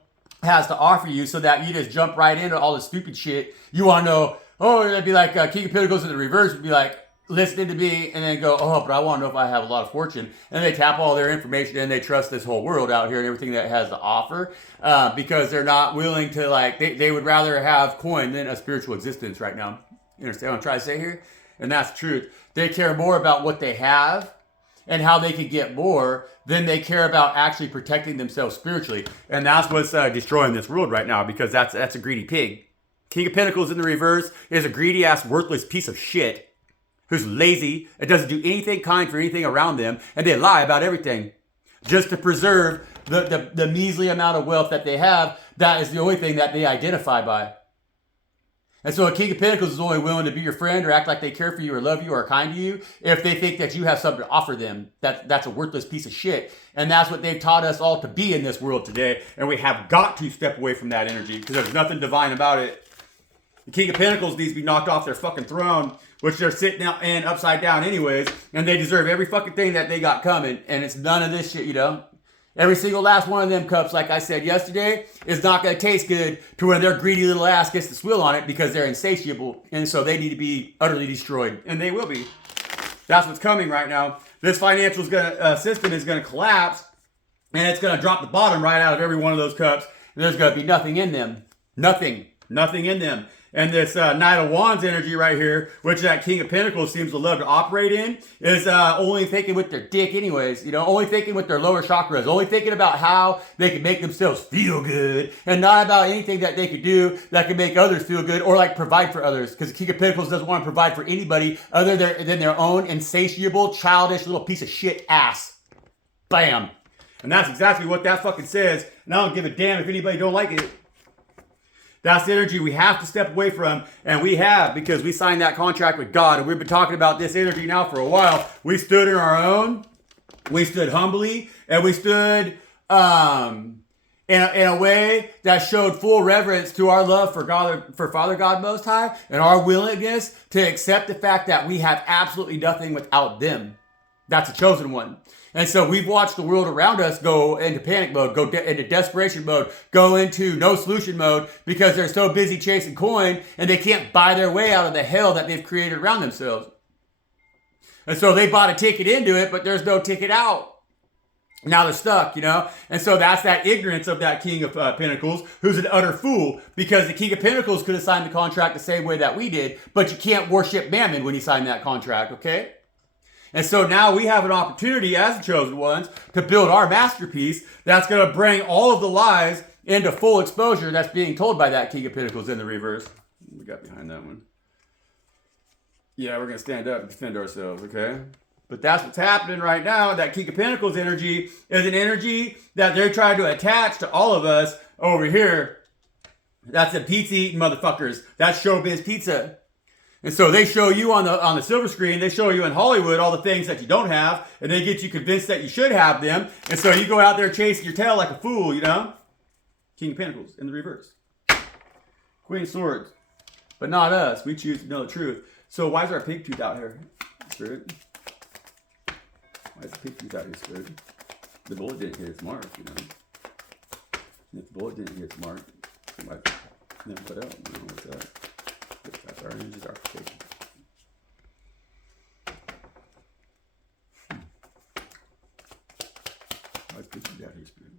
has to offer you, so that you just jump right into all the stupid shit. You want to know, oh, it'd be like King of Pentacles in the reverse would be like, listening to me, and then go, oh, but I want to know if I have a lot of fortune. And they tap all their information, and they trust this whole world out here and everything that it has to offer, because they're not willing to, like, they would rather have coin than a spiritual existence right now. You understand what I'm trying to say here? And that's the truth. They care more about what they have and how they can get more than they care about actually protecting themselves spiritually. And that's what's destroying this world right now, because that's a greedy pig. King of Pentacles in the reverse is a greedy-ass, worthless piece of shit who's lazy and doesn't do anything kind for anything around them, and they lie about everything just to preserve the measly amount of wealth that they have. That is the only thing that they identify by. And so a King of Pentacles is only willing to be your friend or act like they care for you or love you or are kind to you if they think that you have something to offer them. That's a worthless piece of shit. And that's what they've taught us all to be in this world today. And we have got to step away from that energy, because there's nothing divine about it. The King of Pentacles needs to be knocked off their fucking throne, which they're sitting in upside down anyways, and they deserve every fucking thing that they got coming, and it's none of this shit, you know? Every single last one of them cups, like I said yesterday, is not going to taste good to when their greedy little ass gets the swill on it, because they're insatiable, and so they need to be utterly destroyed, and they will be. That's what's coming right now. This financial system is going to collapse, and it's going to drop the bottom right out of every one of those cups, and there's going to be nothing in them. Nothing in them. And this Knight of Wands energy right here, which that King of Pentacles seems to love to operate in, is only thinking with their dick anyways, you know, only thinking with their lower chakras, only thinking about how they can make themselves feel good, and not about anything that they could do that can make others feel good or like provide for others, because the King of Pentacles doesn't want to provide for anybody other than their own insatiable, childish little piece of shit ass. Bam. And that's exactly what that fucking says, and I don't give a damn if anybody don't like it. That's the energy we have to step away from, and we have, because we signed that contract with God, and we've been talking about this energy now for a while. We stood in our own, we stood humbly, and we stood in a way that showed full reverence to our love for God, for Father God Most High, and our willingness to accept the fact that we have absolutely nothing without them. That's a chosen one. And so we've watched the world around us go into panic mode, go into desperation mode, go into no solution mode, because they're so busy chasing coin and they can't buy their way out of the hell that they've created around themselves. And so they bought a ticket into it, but there's no ticket out. Now they're stuck, you know? And so that's that ignorance of that King of Pentacles, who's an utter fool, because the King of Pentacles could have signed the contract the same way that we did, but you can't worship Mammon when you sign that contract, okay? And so now we have an opportunity as the chosen ones to build our masterpiece that's going to bring all of the lies into full exposure that's being told by that King of Pentacles in the reverse. We got behind that one. Yeah, we're going to stand up and defend ourselves, okay? But that's what's happening right now. That King of Pentacles energy is an energy that they're trying to attach to all of us over here. That's the pizza-eating motherfuckers. That's showbiz pizza. And so they show you on the silver screen, they show you in Hollywood all the things that you don't have, and they get you convinced that you should have them. And so you go out there chasing your tail like a fool, you know? King of Pentacles in the reverse. Queen of Swords. But not us. We choose to know the truth. So why is our pig tooth out here? Screw it. Why is the pictures out here spread? The bullet didn't hit its mark, you know. And if the bullet didn't hit its mark, it might put out. You know what's that? That's our energies, our protection. Why is the pictures out here spread?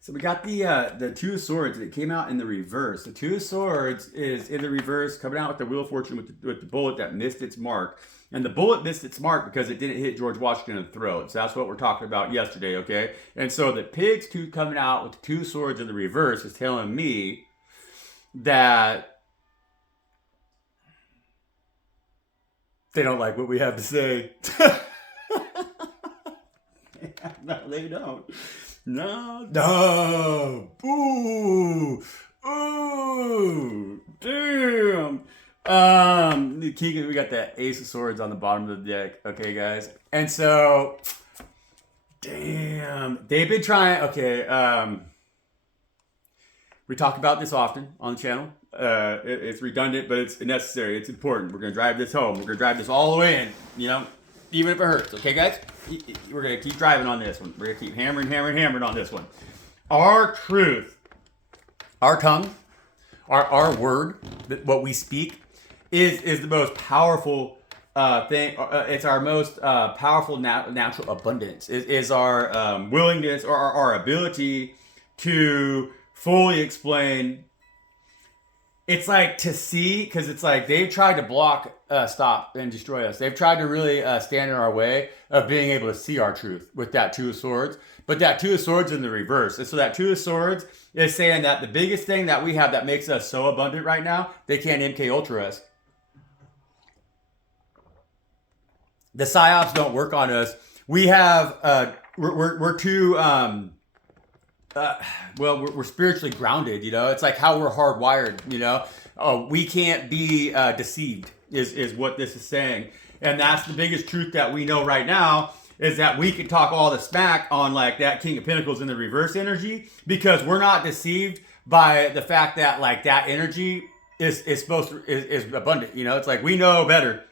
So we got the Two of Swords that came out in the reverse. The Two of Swords is in the reverse, coming out with the Wheel of Fortune with the bullet that missed its mark. And the bullet missed its mark because it didn't hit George Washington in the throat. So that's what we're talking about yesterday, okay? And so the Pig's tooth coming out with the Two of Swords in the reverse is telling me that they don't like what we have to say. No, they don't. No. Ooh. Damn. Keegan, we got that Ace of Swords on the bottom of the deck. Okay, guys. And so, damn. They've been trying. Okay. We talk about this often on the channel. It's redundant, but it's necessary. It's important. We're going to drive this home. We're going to drive this all the way in, you know, even if it hurts. Okay, guys? We're going to keep driving on this one. We're going to keep hammering on this one. Our truth, our tongue, our word, what we speak, is the most powerful thing. It's our most powerful natural abundance. Is our willingness or our ability to fully explain. It's like to see, because it's like they've tried to block, stop, and destroy us. They've tried to really stand in our way of being able to see our truth with that Two of Swords. But that Two of Swords in the reverse. And so that Two of Swords is saying that the biggest thing that we have that makes us so abundant right now, they can't MK Ultra us. The psyops don't work on us. We have, we're too... we're spiritually grounded, you know. It's like how we're hardwired, you know. Oh, we can't be deceived is what this is saying. And that's the biggest truth that we know right now, is that we can talk all the smack on like that King of Pentacles in the reverse energy, because we're not deceived by the fact that like that energy is supposed to is abundant, you know. It's like we know better.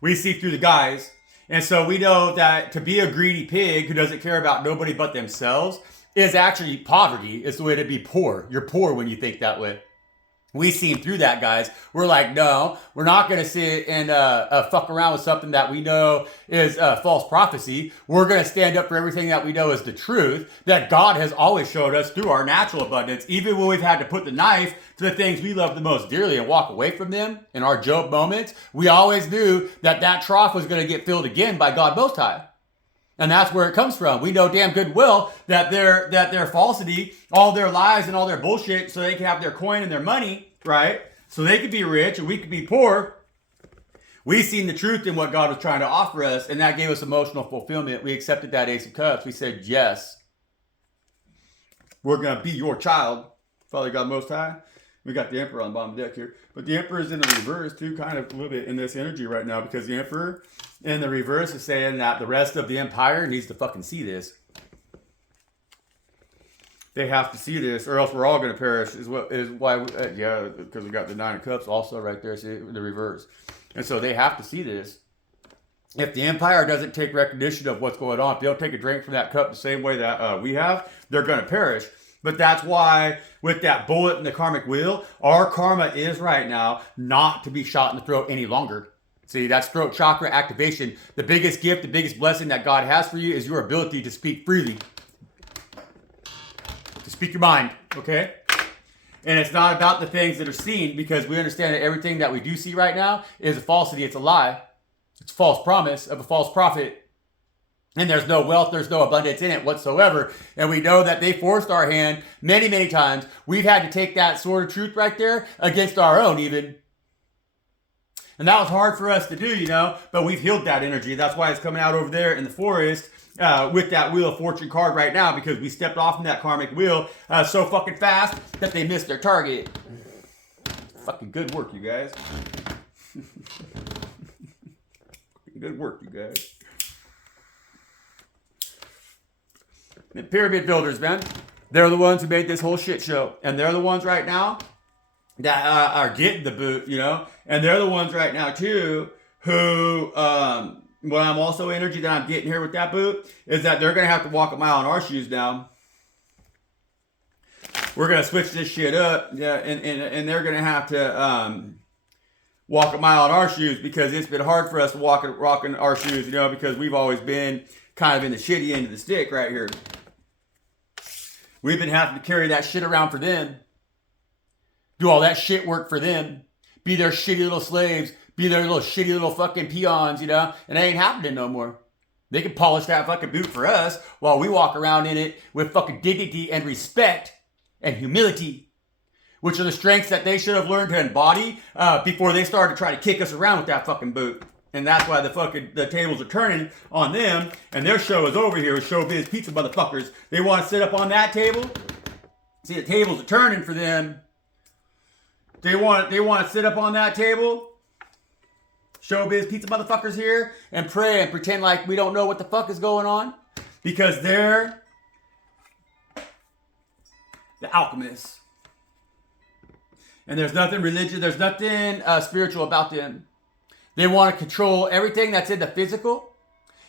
We see through the guys. And so we know that to be a greedy pig who doesn't care about nobody but themselves is actually poverty. It's the way to be poor. You're poor when you think that way. We seen through that, guys. We're like, no, we're not going to sit and fuck around with something that we know is false prophecy. We're going to stand up for everything that we know is the truth, that God has always showed us through our natural abundance, even when we've had to put the knife to the things we love the most dearly and walk away from them in our Job moments. We always knew that that trough was going to get filled again by God Most High. And that's where it comes from. We know damn good well that their falsity, all their lies and all their bullshit, so they can have their coin and their money, right? So they could be rich and we could be poor. We seen the truth in what God was trying to offer us, and that gave us emotional fulfillment. We accepted that Ace of Cups. We said, yes, we're going to be your child, Father God Most High. We got the Emperor on the bottom of the deck here. But the Emperor is in the reverse too, kind of a little bit in this energy right now, because the Emperor in the reverse is saying that the rest of the Empire needs to fucking see this. They have to see this, or else we're all going to perish, is why, because we got the Nine of Cups also right there, see, the reverse. And so they have to see this. If the Empire doesn't take recognition of what's going on, if they don't take a drink from that cup the same way that we have, they're going to perish. But that's why with that bullet in the karmic wheel, our karma is right now not to be shot in the throat any longer. See, that's throat chakra activation. The biggest gift, the biggest blessing that God has for you is your ability to speak freely. To speak your mind, okay? And it's not about the things that are seen, because we understand that everything that we do see right now is a falsity, it's a lie. It's a false promise of a false prophet. And there's no wealth, there's no abundance in it whatsoever. And we know that they forced our hand many, many times. We've had to take that sword of truth right there against our own even. And that was hard for us to do, you know, but we've healed that energy. That's why it's coming out over there in the forest with that Wheel of Fortune card right now, because we stepped off in that karmic wheel so fucking fast that they missed their target. Fucking good work, you guys. Good work, you guys. The pyramid builders, man. They're the ones who made this whole shit show. And they're the ones right now that are getting the boot, you know. And they're the ones right now, too, who, what I'm also energy that I'm getting here with that boot is that they're going to have to walk a mile in our shoes now. We're going to switch this shit up, yeah, and they're going to have to walk a mile in our shoes because it's been hard for us to walk in our shoes, you know, because we've always been kind of in the shitty end of the stick right here. We've been having to carry that shit around for them. Do all that shit work for them. Be their shitty little slaves. Be their little shitty little fucking peons, you know? And it ain't happening no more. They can polish that fucking boot for us while we walk around in it with fucking dignity and respect and humility, which are the strengths that they should have learned to embody before they started to try to kick us around with that fucking boot. And that's why the tables are turning on them, and their show is over here with Showbiz Pizza motherfuckers. They want to sit up on that table. See, the tables are turning for them. They want to sit up on that table. Showbiz Pizza motherfuckers here and pray and pretend like we don't know what the fuck is going on because they're the alchemists. And there's nothing religious, there's nothing spiritual about them. They want to control everything that's in the physical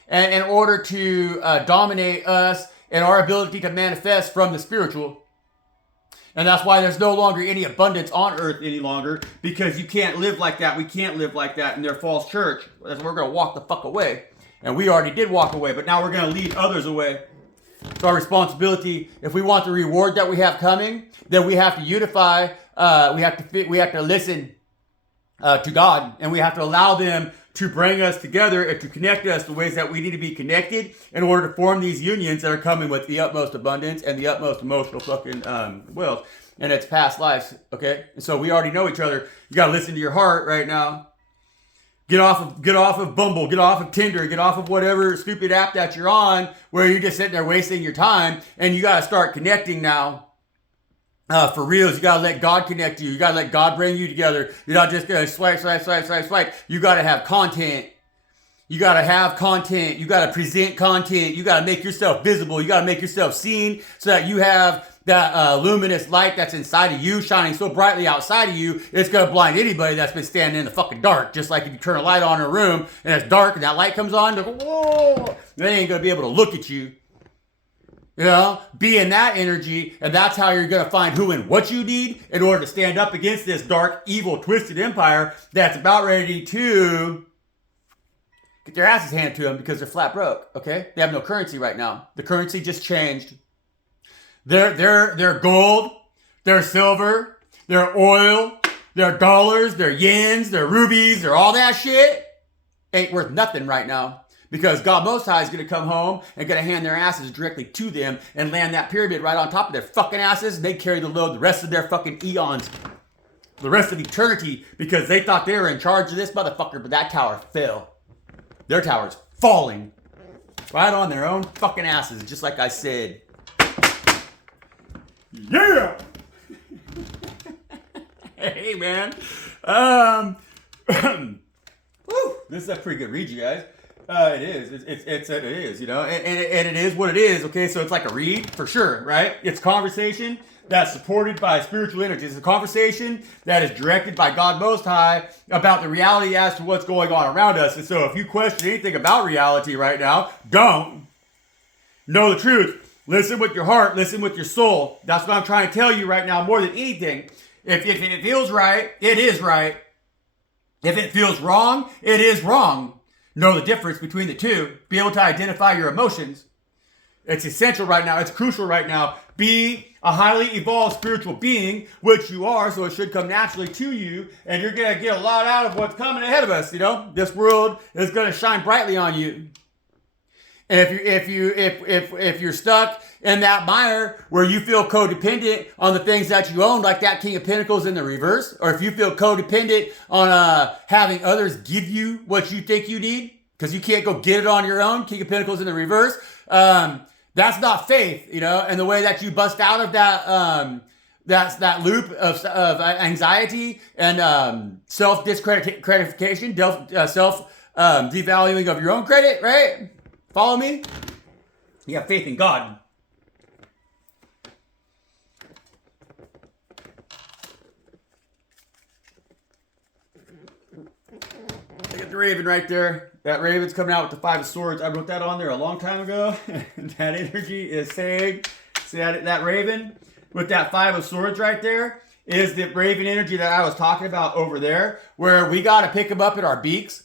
and in order to dominate us and our ability to manifest from the spiritual. And that's why there's no longer any abundance on earth any longer because you can't live like that. We can't live like that in their false church. That's why we're going to walk the fuck away. And we already did walk away, but now we're going to lead others away. It's our responsibility. If we want the reward that we have coming, then we have to unify. We have to listen to God, and we have to allow them to bring us together and to connect us the ways that we need to be connected in order to form these unions that are coming with the utmost abundance and the utmost emotional fucking wealth and its past lives. Okay, and so we already know each other. You gotta listen to your heart right now. Get off of Bumble, get off of Tinder, get off of whatever stupid app that you're on where you're just sitting there wasting your time, and you gotta start connecting now. For reals, you gotta let God connect you. You gotta let God bring you together. You're not just gonna swipe. You gotta have content. You gotta have content. You gotta present content. You gotta make yourself visible. You gotta make yourself seen so that you have that luminous light that's inside of you shining so brightly outside of you, it's gonna blind anybody that's been standing in the fucking dark. Just like if you turn a light on in a room and it's dark and that light comes on, they're like, whoa, they ain't gonna be able to look at you. You know, be in that energy, and that's how you're going to find who and what you need in order to stand up against this dark, evil, twisted empire that's about ready to get their asses handed to them because they're flat broke, okay? They have no currency right now. The currency just changed. Their gold, their silver, their oil, their dollars, their yens, their rubies, their all that shit ain't worth nothing right now. Because God Most High is going to come home and going to hand their asses directly to them and land that pyramid right on top of their fucking asses. And they carry the load the rest of their fucking eons, the rest of eternity, because they thought they were in charge of this motherfucker, but that tower fell. Their tower's falling right on their own fucking asses, just like I said. Yeah! Hey, man. Woo, this is a pretty good read, you guys. It is. It is, you know, and it is what it is, okay? So it's like a read, for sure, right? It's conversation that's supported by spiritual energies. It's a conversation that is directed by God Most High about the reality as to what's going on around us. And so if you question anything about reality right now, don't. Know the truth. Listen with your heart. Listen with your soul. That's what I'm trying to tell you right now more than anything. If it feels right, it is right. If it feels wrong, it is wrong. Know the difference between the two. Be able to identify your emotions. It's essential right now. It's crucial right now. Be a highly evolved spiritual being, which you are, so it should come naturally to you, and you're going to get a lot out of what's coming ahead of us, you know? This world is going to shine brightly on you. And if you're stuck in that mire where you feel codependent on the things that you own, like that King of Pentacles in the reverse, or if you feel codependent on having others give you what you think you need, because you can't go get it on your own, King of Pentacles in the reverse, that's not faith, you know. And the way that you bust out of that that loop of anxiety and self-discreditation, self-devaluing of your own credit, right? Follow me? You have faith in God. Get the Raven right there. That Raven's coming out with the 5 of Swords. I wrote that on there a long time ago. That energy is saying, see that Raven with that 5 of Swords right there is the Raven energy that I was talking about over there, where we got to pick them up at our beaks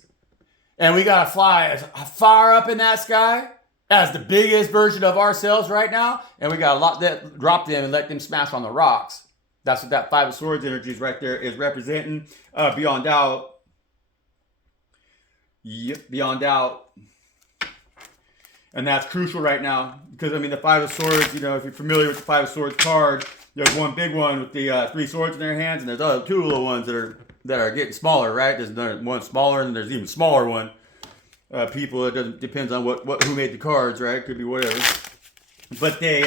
and we got to fly as far up in that sky as the biggest version of ourselves right now, and we got to drop them and let them smash on the rocks. That's what that 5 of Swords energy is right there is representing. Beyond doubt. Yep, beyond doubt. And that's crucial right now because, I mean, the 5 of Swords, you know, if you're familiar with the 5 of Swords card, there's one big one with the 3 swords in their hands, and there's other 2 little ones that are getting smaller, right? There's one smaller, and there's even smaller one. People, it depends on who made the cards, right? Could be whatever. But they,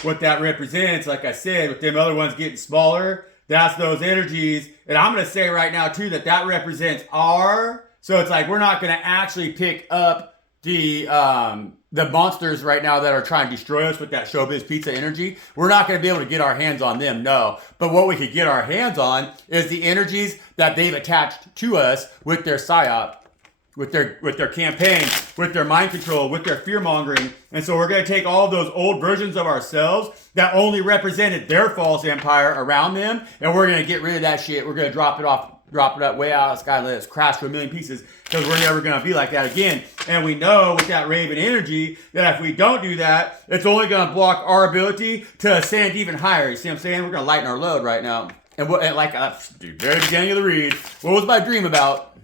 what that represents, like I said, with them other ones getting smaller, that's those energies. And I'm going to say right now, too, that represents our. So it's like we're not going to actually pick up the monsters right now that are trying to destroy us with that Showbiz Pizza energy. We're not going to be able to get our hands on them, no. But what we could get our hands on is the energies that they've attached to us with their psyop, with their campaign, with their mind control, with their fear mongering. And so we're going to take all of those old versions of ourselves that only represented their false empire around them, and we're going to get rid of that shit. We're going to drop it up way out of the sky and let it crash to a million pieces, because we're never going to be like that again. And we know with that Raven energy that if we don't do that, it's only going to block our ability to ascend even higher. You see what I'm saying? We're going to lighten our load right now. And like the very beginning of the read, what was my dream about?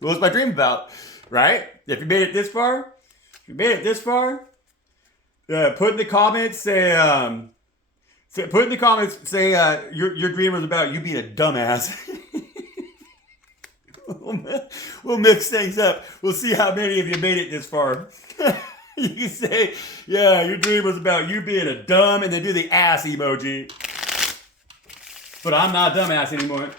What was my dream about, right? If you made it this far, put in the comments, say your dream was about you being a dumbass. We'll mix things up. We'll see how many of you made it this far. You can say, yeah, your dream was about you being a dumb, and then do the ass emoji. But I'm not a dumbass anymore.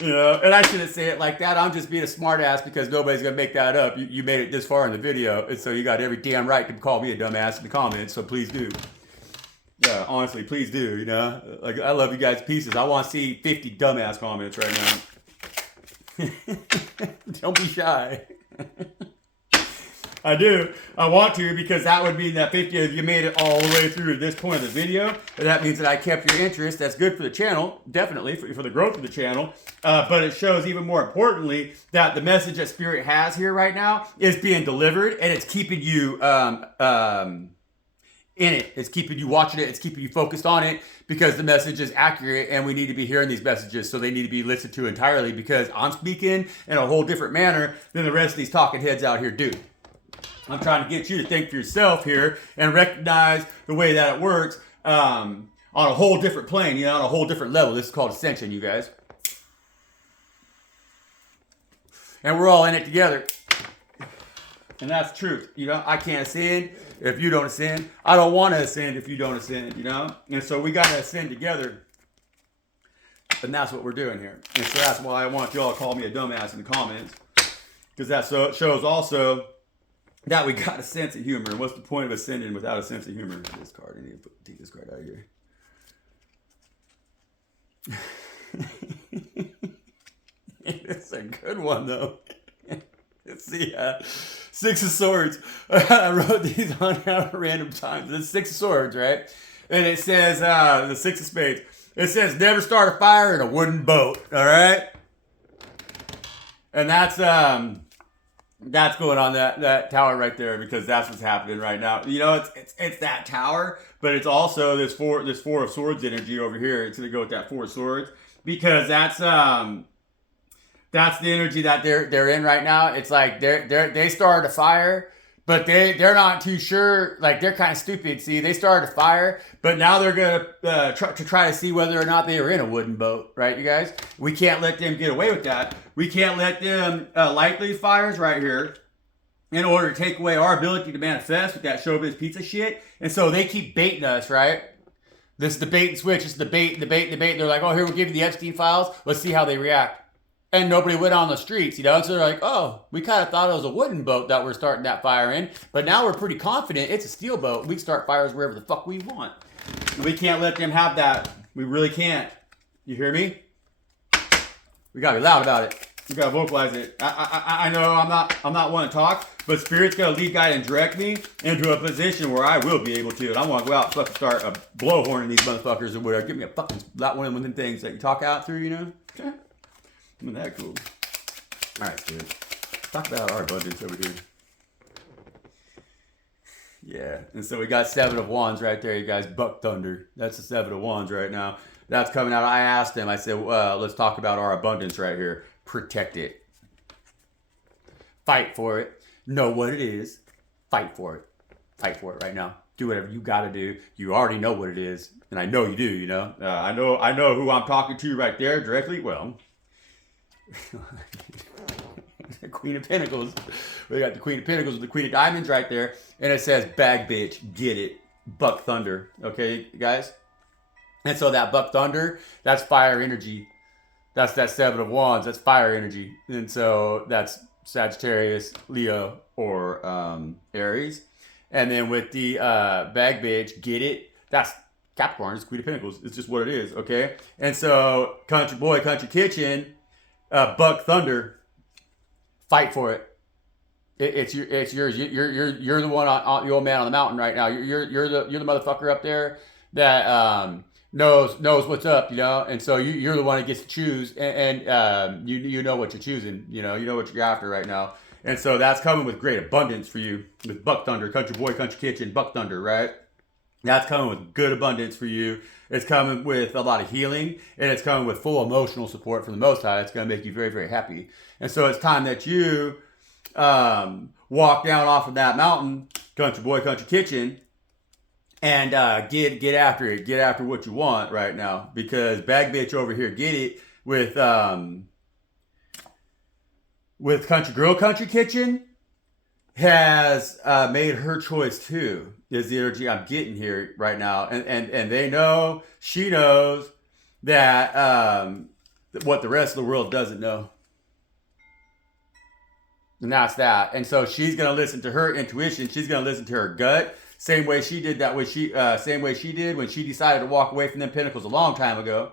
You know, and I shouldn't say it like that. I'm just being a smart ass because nobody's going to make that up. You made it this far in the video, and so you got every damn right to call me a dumbass in the comments, so please do. Yeah, honestly, please do, you know. Like, I love you guys' pieces. I want to see 50 dumbass comments right now. Don't be shy. I do. I want to, because that would mean that 50 of you made it all the way through to this point of the video. And that means that I kept your interest. That's good for the channel, definitely, for the growth of the channel. But it shows, even more importantly, that the message that Spirit has here right now is being delivered, and it's keeping you in it. It's keeping you watching it. It's keeping you focused on it, because the message is accurate, and we need to be hearing these messages, so they need to be listened to entirely, because I'm speaking in a whole different manner than the rest of these talking heads out here do. I'm trying to get you to think for yourself here and recognize the way that it works on a whole different plane, you know, on a whole different level. This is called ascension, you guys. And we're all in it together. And that's the truth, you know. I can't ascend if you don't ascend. I don't want to ascend if you don't ascend, you know. And so we got to ascend together. And that's what we're doing here. And so that's why I want y'all to call me a dumbass in the comments. Because that shows also that we got a sense of humor. And what's the point of ascending without a sense of humor? This card, I need to take this card out of here. It's a good one, though. Let's see. 6 of Swords. I wrote these on at random times. The 6 of Swords, right? And it says, the 6 of Spades. It says, never start a fire in a wooden boat. All right? And that's going on that tower right there, because that's what's happening right now. You know, it's that tower, but it's also this 4 of Swords energy over here. It's gonna go with that 4 of Swords, because that's the energy that they're in right now. It's like they started a fire, but they're not too sure. Like, they're kind of stupid. See, they started a fire, but now they're gonna try to see whether or not they were in a wooden boat, right, you guys? We can't let them get away with that. We can't let them light these fires right here in order to take away our ability to manifest with that Showbiz Pizza shit. And so they keep baiting us, right? This is the bait and switch. It's the bait. They're like, oh, here, we'll give you the Epstein files. Let's see how they react. And nobody went on the streets, you know? And so they're like, oh, we kind of thought it was a wooden boat that we're starting that fire in, but now we're pretty confident it's a steel boat. We can start fires wherever the fuck we want. And we can't let them have that. We really can't. You hear me? We gotta be loud about it. We gotta vocalize it. I know I'm not one to talk, but Spirit's gonna lead, guide, and direct me into a position where I will be able to. And I want to go out and fucking start a blowhorning these motherfuckers or whatever. Give me a fucking one of them things that you talk out through, you know? Isn't that cool? All right, Spirit. Talk about our abundance over here. Yeah, and so we got 7 of Wands right there, you guys. Buck Thunder. That's the 7 of Wands right now. That's coming out. I asked him, I said, let's talk about our abundance right here. Protect it. Fight for it. Know what it is. Fight for it. Fight for it right now. Do whatever you got to do. You already know what it is, and I know you do, you know. I know who I'm talking to right there directly. Well, the Queen of Pentacles. We got the Queen of Pentacles with the Queen of Diamonds right there. And it says, bag bitch, get it. Buck Thunder. Okay, guys? And so that Buck Thunder, that's fire energy. That's that 7 of Wands. That's fire energy. And so that's Sagittarius, Leo, or Aries. And then with the bag bitch, get it. That's Capricorn. It's Queen of Pentacles. It's just what it is, okay? And so Country Boy, Country Kitchen, Buck Thunder, fight for it. It's yours. You're the one on the old man on the mountain right now. You're the motherfucker up there that knows what's up, you know. And so you're the one that gets to choose, and you know what you're choosing. You know what you're after right now. And so that's coming with great abundance for you with Buck Thunder, Country Boy, Country Kitchen, Buck Thunder, right? That's coming with good abundance for you. It's coming with a lot of healing, and it's coming with full emotional support from the Most High. It's going to make you very, very happy. And so it's time that you walk down off of that mountain, Country Boy, Country Kitchen, and get after it. Get after what you want right now, because bag bitch over here, get it with Country Girl, Country Kitchen has made her choice too. Is the energy I'm getting here right now, and they know, she knows that what the rest of the world doesn't know. And that's that. And so she's gonna listen to her intuition. She's gonna listen to her gut. Same way she did same way she did when she decided to walk away from them pentacles a long time ago.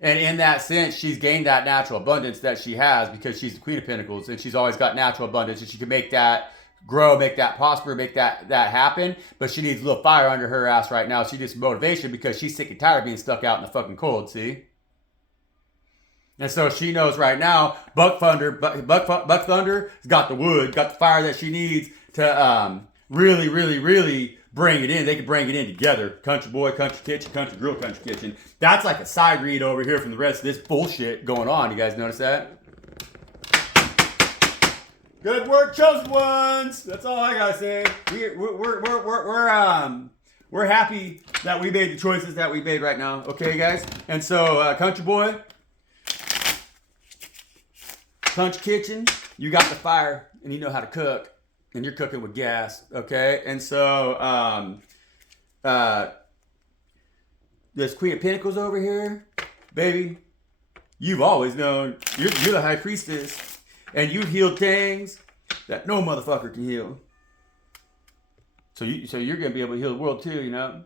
And in that sense, she's gained that natural abundance that she has because she's the Queen of Pentacles, and she's always got natural abundance, and she can make that grow, make that prosper, make that happen. But she needs a little fire under her ass right now. She needs some motivation because she's sick and tired of being stuck out in the fucking cold. See. And so she knows right now, Buck Thunder's got the wood, got the fire that she needs to really, really, really bring it in. They can bring it in together. Country Boy, Country Kitchen, Country Girl, Country Kitchen. That's like a side read over here from the rest of this bullshit going on. You guys notice that? Good work, chosen ones. That's all I gotta say. We're happy that we made the choices that we made right now. Okay, guys. And so, Country Boy, Country Kitchen, you got the fire and you know how to cook, and you're cooking with gas. Okay, and so this Queen of Pentacles over here, baby, you've always known you're the High Priestess. And you healed things that no motherfucker can heal. So you're gonna be able to heal the world too, you know.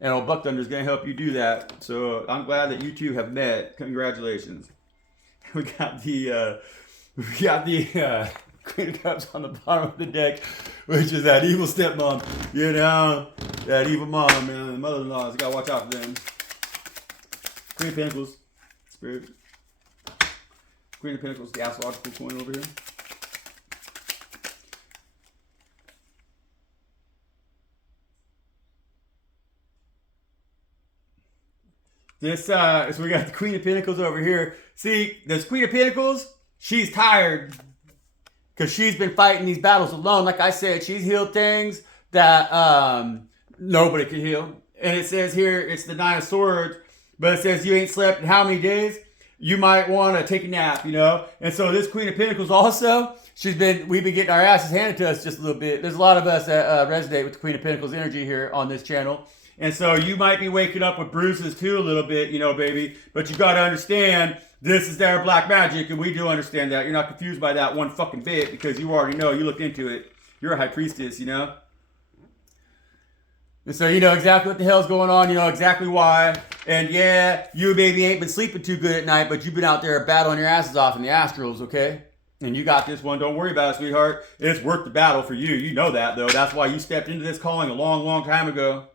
And old Buck Thunder's gonna help you do that. So I'm glad that you two have met. Congratulations. We got the Queen of Cups on the bottom of the deck, which is that evil stepmom. You know, that evil mom, man. The mother-in-laws, gotta watch out for them. Queen of Pentacles, Spirit. Queen of Pentacles, the astrological coin over here. So we got the Queen of Pentacles over here. See, this Queen of Pentacles, she's tired because she's been fighting these battles alone. Like I said, she's healed things that nobody can heal. And it says here, it's the 9 of Swords, but it says you ain't slept in how many days? You might want to take a nap, you know? And so this Queen of Pentacles also, we've been getting our asses handed to us just a little bit. There's a lot of us that resonate with the Queen of Pentacles energy here on this channel. And so you might be waking up with bruises too a little bit, you know, baby. But you got to understand, this is their black magic, and we do understand that. You're not confused by that one fucking bit because you already know, you looked into it. You're a High Priestess, you know? And so you know exactly what the hell's going on. You know exactly why. And yeah, you maybe ain't been sleeping too good at night, but you've been out there battling your asses off in the astrals, okay? And you got this one. Don't worry about it, sweetheart. It's worth the battle for you. You know that, though. That's why you stepped into this calling a long, long time ago.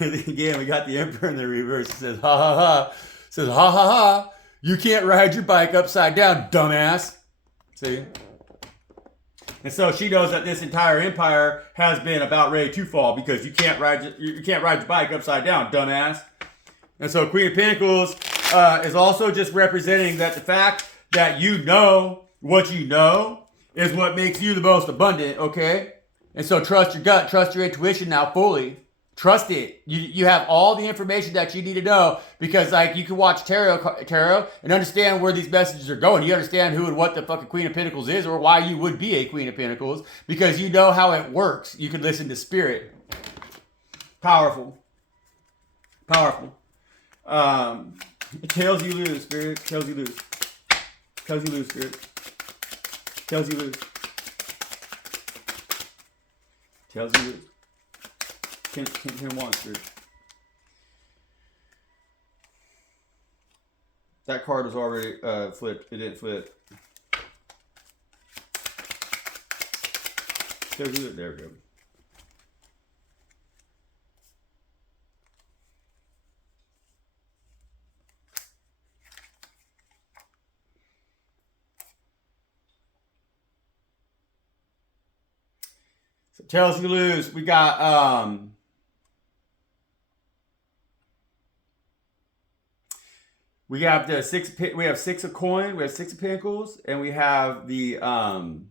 Again, we got the Emperor in the reverse. It says, ha ha ha. It says, ha ha ha. You can't ride your bike upside down, dumbass. See? And so she knows that this entire empire has been about ready to fall because you can't ride your bike upside down, dumbass. And so Queen of Pentacles is also just representing that the fact that you know what you know is what makes you the most abundant, okay? And so trust your gut, trust your intuition now fully. Trust it. You have all the information that you need to know because like you can watch tarot and understand where these messages are going. You understand who and what the fucking Queen of Pentacles is or why you would be a Queen of Pentacles because you know how it works. You can listen to spirit. Powerful. Powerful. It tells you lose, spirit. Tells you lose. Tells you lose, spirit. Tells you lose. Tells you lose. Ten Wands, spirit. That card was already flipped. It didn't flip. Tells you, there we go. Tells you lose. We got we have the six of coin, we have 6 of pentacles, and we have the 9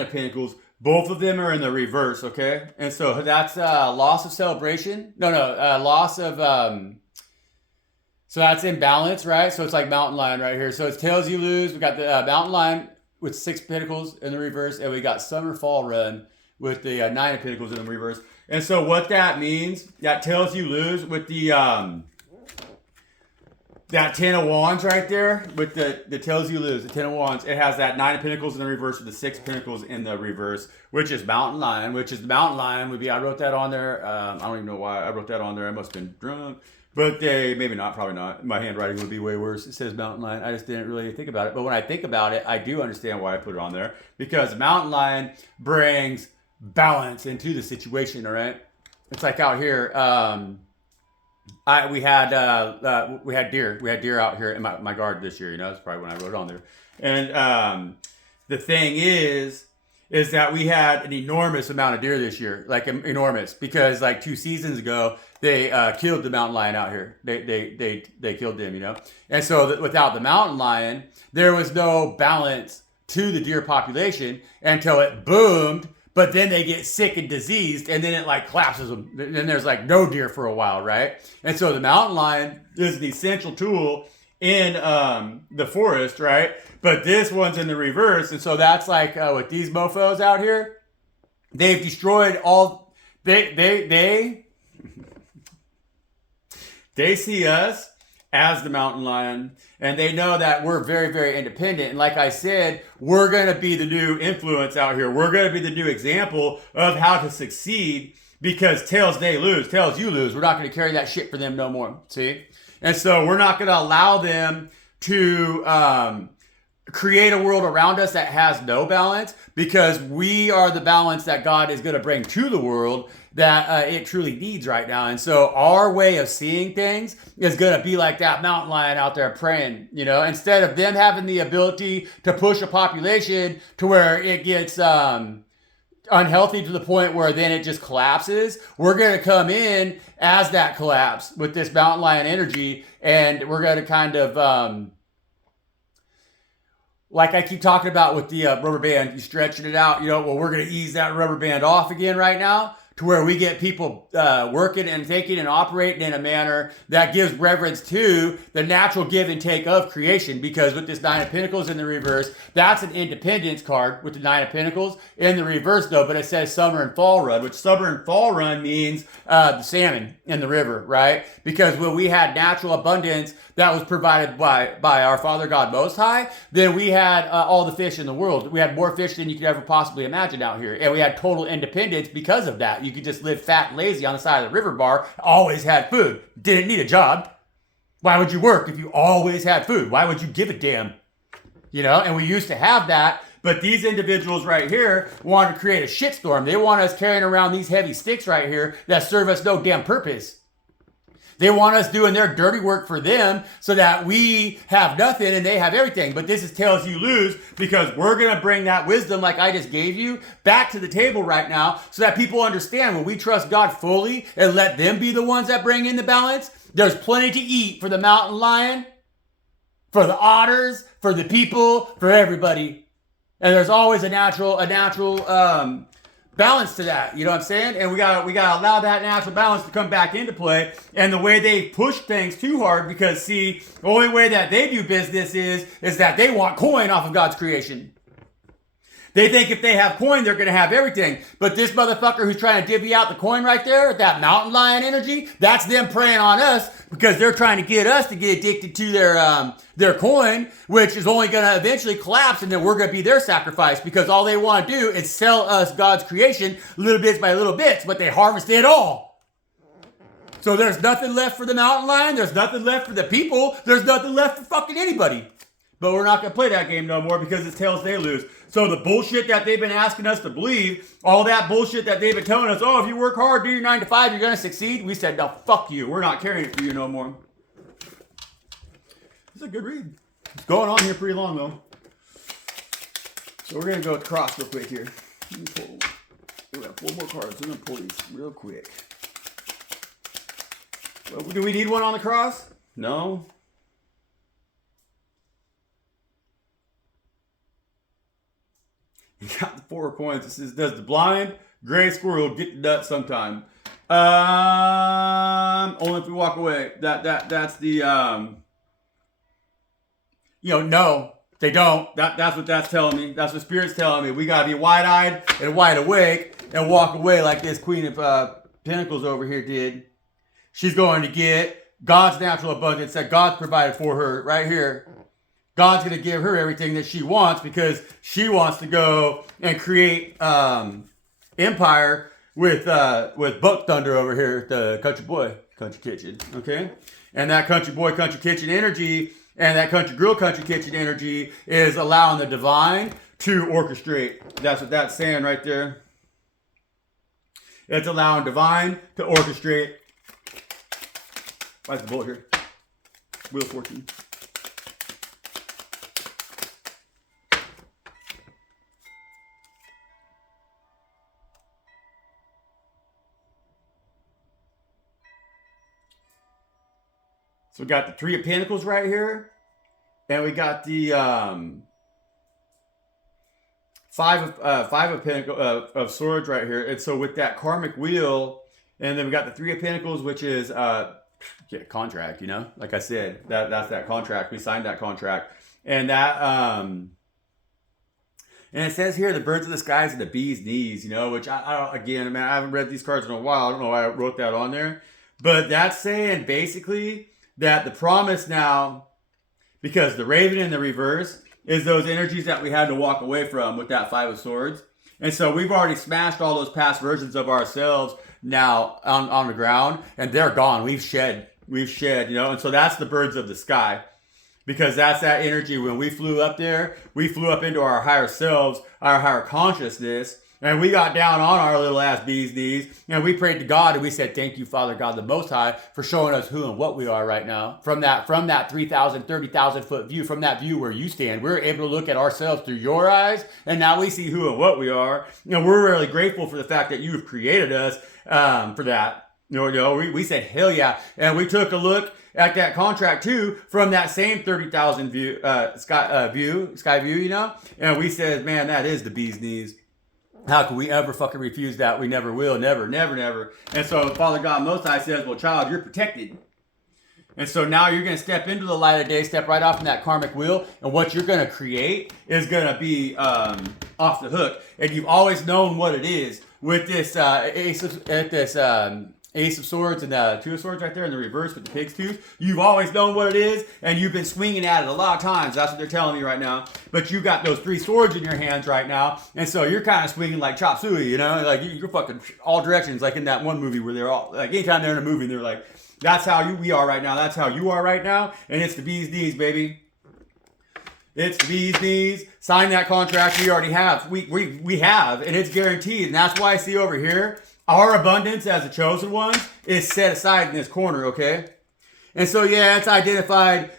of pentacles. Both of them are in the reverse, okay? And so that's loss of celebration. Loss of so that's imbalance, right? So it's like mountain lion right here. So it tells you lose. We got the mountain lion with 6 pentacles in the reverse, and we got summer fall run with the 9 of pentacles in the reverse. And so what that means, that tells you lose with the that 10 of wands right there with the tells you lose, the 10 of wands. It has that 9 of pentacles in the reverse with the 6 of pentacles in the reverse, which is mountain lion, which is the mountain lion would be, I wrote that on there. I don't even know why I wrote that on there. I must have been drunk. But maybe not, probably not. My handwriting would be way worse. It says mountain lion. I just didn't really think about it. But when I think about it, I do understand why I put it on there. Because mountain lion brings balance into the situation, all right? It's like out here, we had deer. We had deer out here in my garden this year, you know? That's probably when I wrote it on there. And the thing is that we had an enormous amount of deer this year. Like enormous. Because like 2 seasons ago, they killed the mountain lion out here. They killed them, you know. And so without the mountain lion, there was no balance to the deer population until it boomed. But then they get sick and diseased, and then it like collapses them. Then there's like no deer for a while, right? And so the mountain lion is an essential tool in the forest, right? But this one's in the reverse, and so that's like with these mofos out here, they've destroyed all. They see us as the mountain lion, and they know that we're very, very independent. And like I said, we're going to be the new influence out here. We're going to be the new example of how to succeed because tails they lose, tails you lose. We're not going to carry that shit for them no more, see? And so we're not going to allow them to create a world around us that has no balance because we are the balance that God is going to bring to the world that it truly needs right now. And so our way of seeing things is going to be like that mountain lion out there praying, you know, instead of them having the ability to push a population to where it gets unhealthy to the point where then it just collapses. We're going to come in as that collapse with this mountain lion energy, and we're going to kind of like I keep talking about with the rubber band, you stretching it out, you know, well, we're going to ease that rubber band off again right now to where we get people working and thinking and operating in a manner that gives reverence to the natural give and take of creation. Because with this Nine of Pentacles in the reverse, that's an independence card with the Nine of Pentacles in the reverse though, but it says summer and fall run, which summer and fall run means the salmon in the river, right? Because when we had natural abundance that was provided by our Father God Most High, then we had all the fish in the world. We had more fish than you could ever possibly imagine out here. And we had total independence because of that. You could just live fat and lazy on the side of the river bar, always had food, didn't need a job. Why would you work if you always had food? Why would you give a damn? You know, and we used to have that, but these individuals right here want to create a shitstorm. They want us carrying around these heavy sticks right here that serve us no damn purpose. They want us doing their dirty work for them so that we have nothing and they have everything. But this is tails you lose, because we're going to bring that wisdom like I just gave you back to the table right now so that people understand when we trust God fully and let them be the ones that bring in the balance, there's plenty to eat for the mountain lion, for the otters, for the people, for everybody. And there's always a natural balance to that, you know what I'm saying? And we gotta allow that natural balance to come back into play. And the way they push things too hard, because see, the only way that they do business is that they want coin off of God's creation. They think if they have coin, they're gonna have everything. But this motherfucker who's trying to divvy out the coin right there, that mountain lion energy, that's them preying on us because they're trying to get us to get addicted to their coin, which is only gonna eventually collapse, and then we're gonna be their sacrifice, because all they want to do is sell us God's creation little bits by little bits, but they harvest it all. So there's nothing left for the mountain lion, there's nothing left for the people, there's nothing left for fucking anybody. But we're not gonna play that game no more because it's tails they lose. So the bullshit that they've been asking us to believe, all that bullshit that they've been telling us, oh, if you work hard, do your 9 to 5, you're gonna succeed. We said, no, fuck you. We're not carrying it for you no more. It's a good read. It's going on here pretty long though. So we're gonna go across real quick here. We have 4 more cards. We're gonna pull these real quick. Well, do we need one on the cross? No. You got the 4 coins. It says, does the blind gray squirrel get the nut sometime? Only if we walk away. That's the no, they don't. That's what that's telling me. That's what Spirit's telling me. We gotta be wide-eyed and wide awake and walk away like this Queen of Pentacles over here did. She's going to get God's natural abundance that God's provided for her right here. God's going to give her everything that she wants because she wants to go and create empire with Buck Thunder over here, the Country Boy, Country Kitchen, okay? And that Country Boy, Country Kitchen energy and that Country Girl, Country Kitchen energy is allowing the divine to orchestrate. That's what that's saying right there. It's allowing divine to orchestrate. Why's the bullet here? Wheel of Fortune. So we got the 3 of Pentacles right here, and we got the 5 of Pentacles of Swords right here. And so with that karmic wheel, and then we got the 3 of Pentacles, which is contract. You know, like I said, that's that contract. We signed that contract, and that and it says here the birds of the skies and the bee's knees. You know, which I don't. Again, man, I haven't read these cards in a while. I don't know why I wrote that on there, but that's saying basically that the promise now, because the Raven in the reverse is those energies that we had to walk away from with that 5 of Swords. And so we've already smashed all those past versions of ourselves now on the ground, and they're gone. We've shed, you know. And so that's the birds of the sky, because that's that energy. When we flew up there, we flew up into our higher selves, our higher consciousness, and we got down on our little ass bee's knees, and we prayed to God, and we said, thank you, Father God, the Most High, for showing us who and what we are right now. From that 3,000, 30,000 foot view, from that view where you stand, we're able to look at ourselves through your eyes, and now we see who and what we are. You know, we're really grateful for the fact that you've created us for that. You know, we said, hell yeah. And we took a look at that contract too, from that same 30,000 view, sky view, you know, and we said, man, that is the bee's knees. How can we ever fucking refuse that? We never will. Never, never, never. And so Father God Most High says, well, child, you're protected. And so now you're going to step into the light of day, step right off in that karmic wheel, and what you're going to create is going to be off the hook. And you've always known what it is with this Ace of Swords and Two of Swords right there in the reverse with the pig's tooth. You've always known what it is, and you've been swinging at it a lot of times. That's what they're telling me right now. But you got those 3 swords in your hands right now, and so you're kind of swinging like chop suey, you know? Like you're fucking all directions, like in that one movie where they're all, like anytime they're in a movie, they're like, that's how we are right now. That's how you are right now. And it's the bee's knees, baby. It's the bee's knees. Sign that contract. We already have. We have, and it's guaranteed. And that's why I see over here, our abundance as the chosen ones is set aside in this corner, okay? And so, yeah, it's identified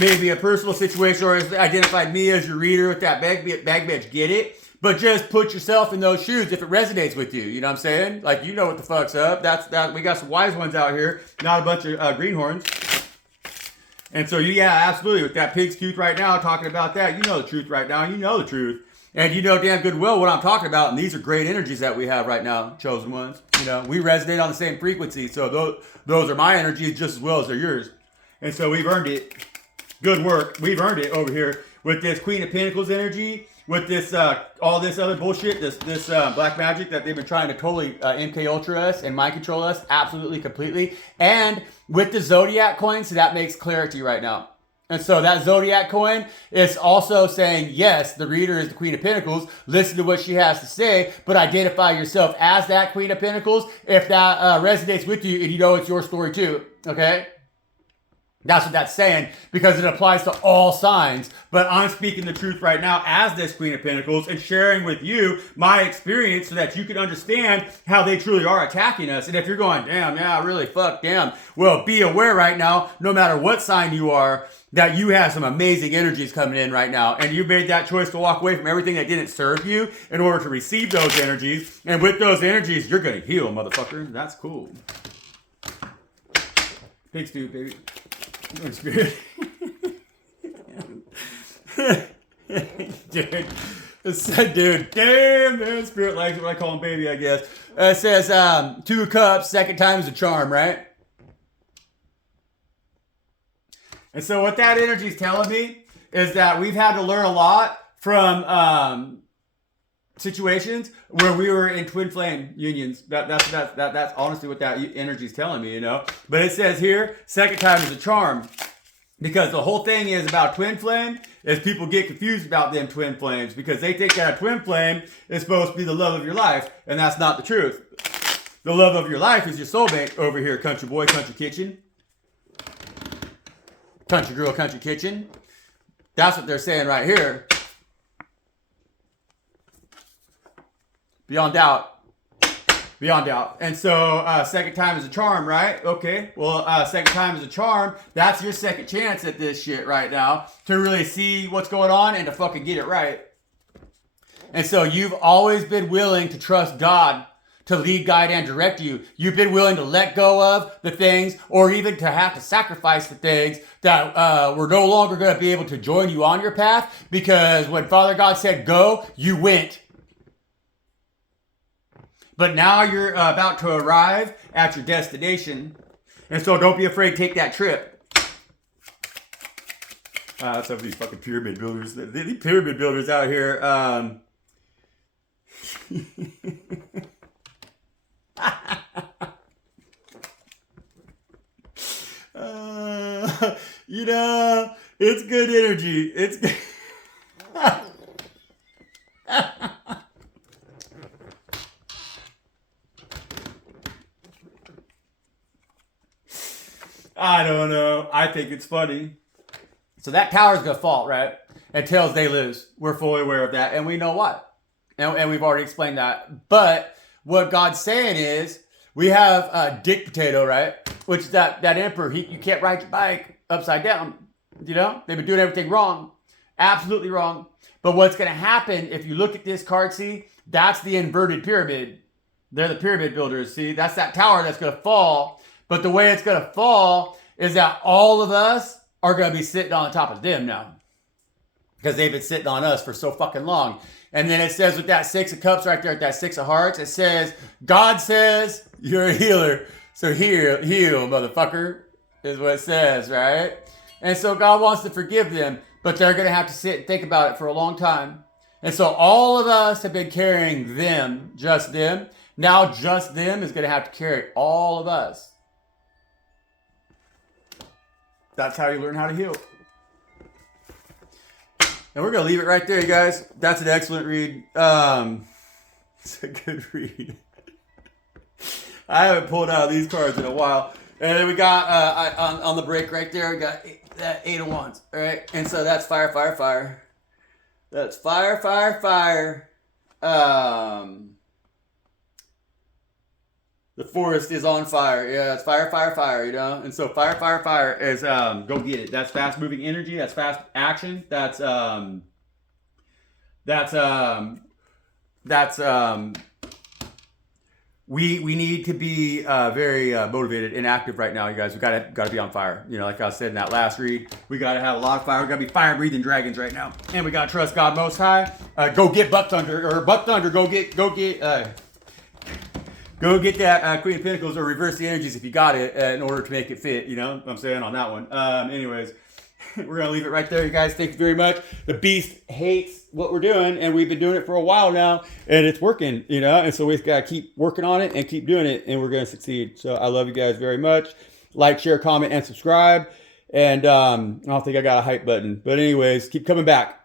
maybe a personal situation, or it's identified me as your reader with that bag bitch. Get it? But just put yourself in those shoes if it resonates with you. You know what I'm saying? Like, you know what the fuck's up. That we got some wise ones out here, not a bunch of greenhorns. And so, yeah, absolutely. With that pig's tooth right now, talking about that, you know the truth right now. You know the truth. And you know damn good well what I'm talking about. And these are great energies that we have right now, chosen ones. You know, we resonate on the same frequency. So those are my energies just as well as they're yours. And so we've earned it. Good work. We've earned it over here with this Queen of Pentacles energy. With this, all this other bullshit, this black magic that they've been trying to totally MK Ultra us and mind control us, absolutely, completely. And with the Zodiac coin, so that makes clarity right now. And so that Zodiac coin is also saying, yes, the reader is the Queen of Pentacles. Listen to what she has to say, but identify yourself as that Queen of Pentacles if that resonates with you and you know it's your story too, okay? That's what that's saying, because it applies to all signs. But I'm speaking the truth right now as this Queen of Pentacles and sharing with you my experience so that you can understand how they truly are attacking us. And if you're going, damn, yeah, really, fuck, damn. Well, be aware right now, no matter what sign you are, that you have some amazing energies coming in right now. And you made that choice to walk away from everything that didn't serve you in order to receive those energies. And with those energies, you're going to heal, motherfucker. That's cool. Thanks, dude, baby. Spirit. dude, damn, man, Spirit likes it when I call him baby, I guess. It says, 2 of cups, second time is a charm, right? And so what that energy is telling me is that we've had to learn a lot from situations where we were in twin flame unions. That's honestly what that energy is telling me, you know. But it says here, second time is a charm, because the whole thing is about twin flame is people get confused about them twin flames because they think that a twin flame is supposed to be the love of your life, and that's not the truth. The love of your life is your soulmate over here, country boy, country kitchen, country girl, country kitchen. That's what they're saying right here. Beyond doubt. Beyond doubt. And so, second time is a charm, right? Okay. Well, second time is a charm. That's your second chance at this shit right now to really see what's going on and to fucking get it right. And so you've always been willing to trust God to lead, guide, and direct you. You've been willing to let go of the things, or even to have to sacrifice the things that were no longer going to be able to join you on your path, because when Father God said go, you went. But now you're about to arrive at your destination. And so don't be afraid to take that trip. That's some of these fucking pyramid builders. These pyramid builders out here. You know, it's good energy. It's good. I don't know. I think it's funny. So that tower's going to fall, right? Until they lose. We're fully aware of that. And we know what. And we've already explained that. But what God's saying is, we have a Dick Potato, right? Which is that emperor. You can't ride your bike upside down. You know? They've been doing everything wrong. Absolutely wrong. But what's going to happen, if you look at this card, see? That's the inverted pyramid. They're the pyramid builders, see? That's that tower that's going to fall. But the way it's going to fall is that all of us are going to be sitting on top of them now. because they've been sitting on us for so fucking long. And then it says with that 6 of cups right there, with that 6 of hearts, it says, God says you're a healer. So heal, motherfucker, is what it says, right? And so God wants to forgive them, but they're going to have to sit and think about it for a long time. And so all of us have been carrying them, just them. Now just them is going to have to carry all of us. That's how you learn how to heal. And we're going to leave it right there, you guys. That's an excellent read. It's a good read. I haven't pulled out these cards in a while. And then we got, on the break right there, we got that 8 of Wands. All right? And so that's fire, fire, fire. That's fire, fire, fire. The forest is on fire. Yeah, it's fire, fire, fire, you know? And so fire, fire, fire is, go get it. That's fast moving energy. That's fast action. We need to be very motivated and active right now, you guys. We gotta be on fire. You know, like I said in that last read, we gotta have a lot of fire. We gotta be fire breathing dragons right now, and we gotta trust God Most High. Go get Buck Thunder or Buck Thunder. Go get that Queen of Pentacles or reverse the energies if you got it in order to make it fit. You know what I'm saying on that one. Anyways. We're going to leave it right there, you guys. Thank you very much. The beast hates what we're doing, and we've been doing it for a while now, and it's working, you know? And so we've got to keep working on it and keep doing it, and we're going to succeed. So I love you guys very much. Like, share, comment, and subscribe. And I don't think I got a hype button. But anyways, keep coming back.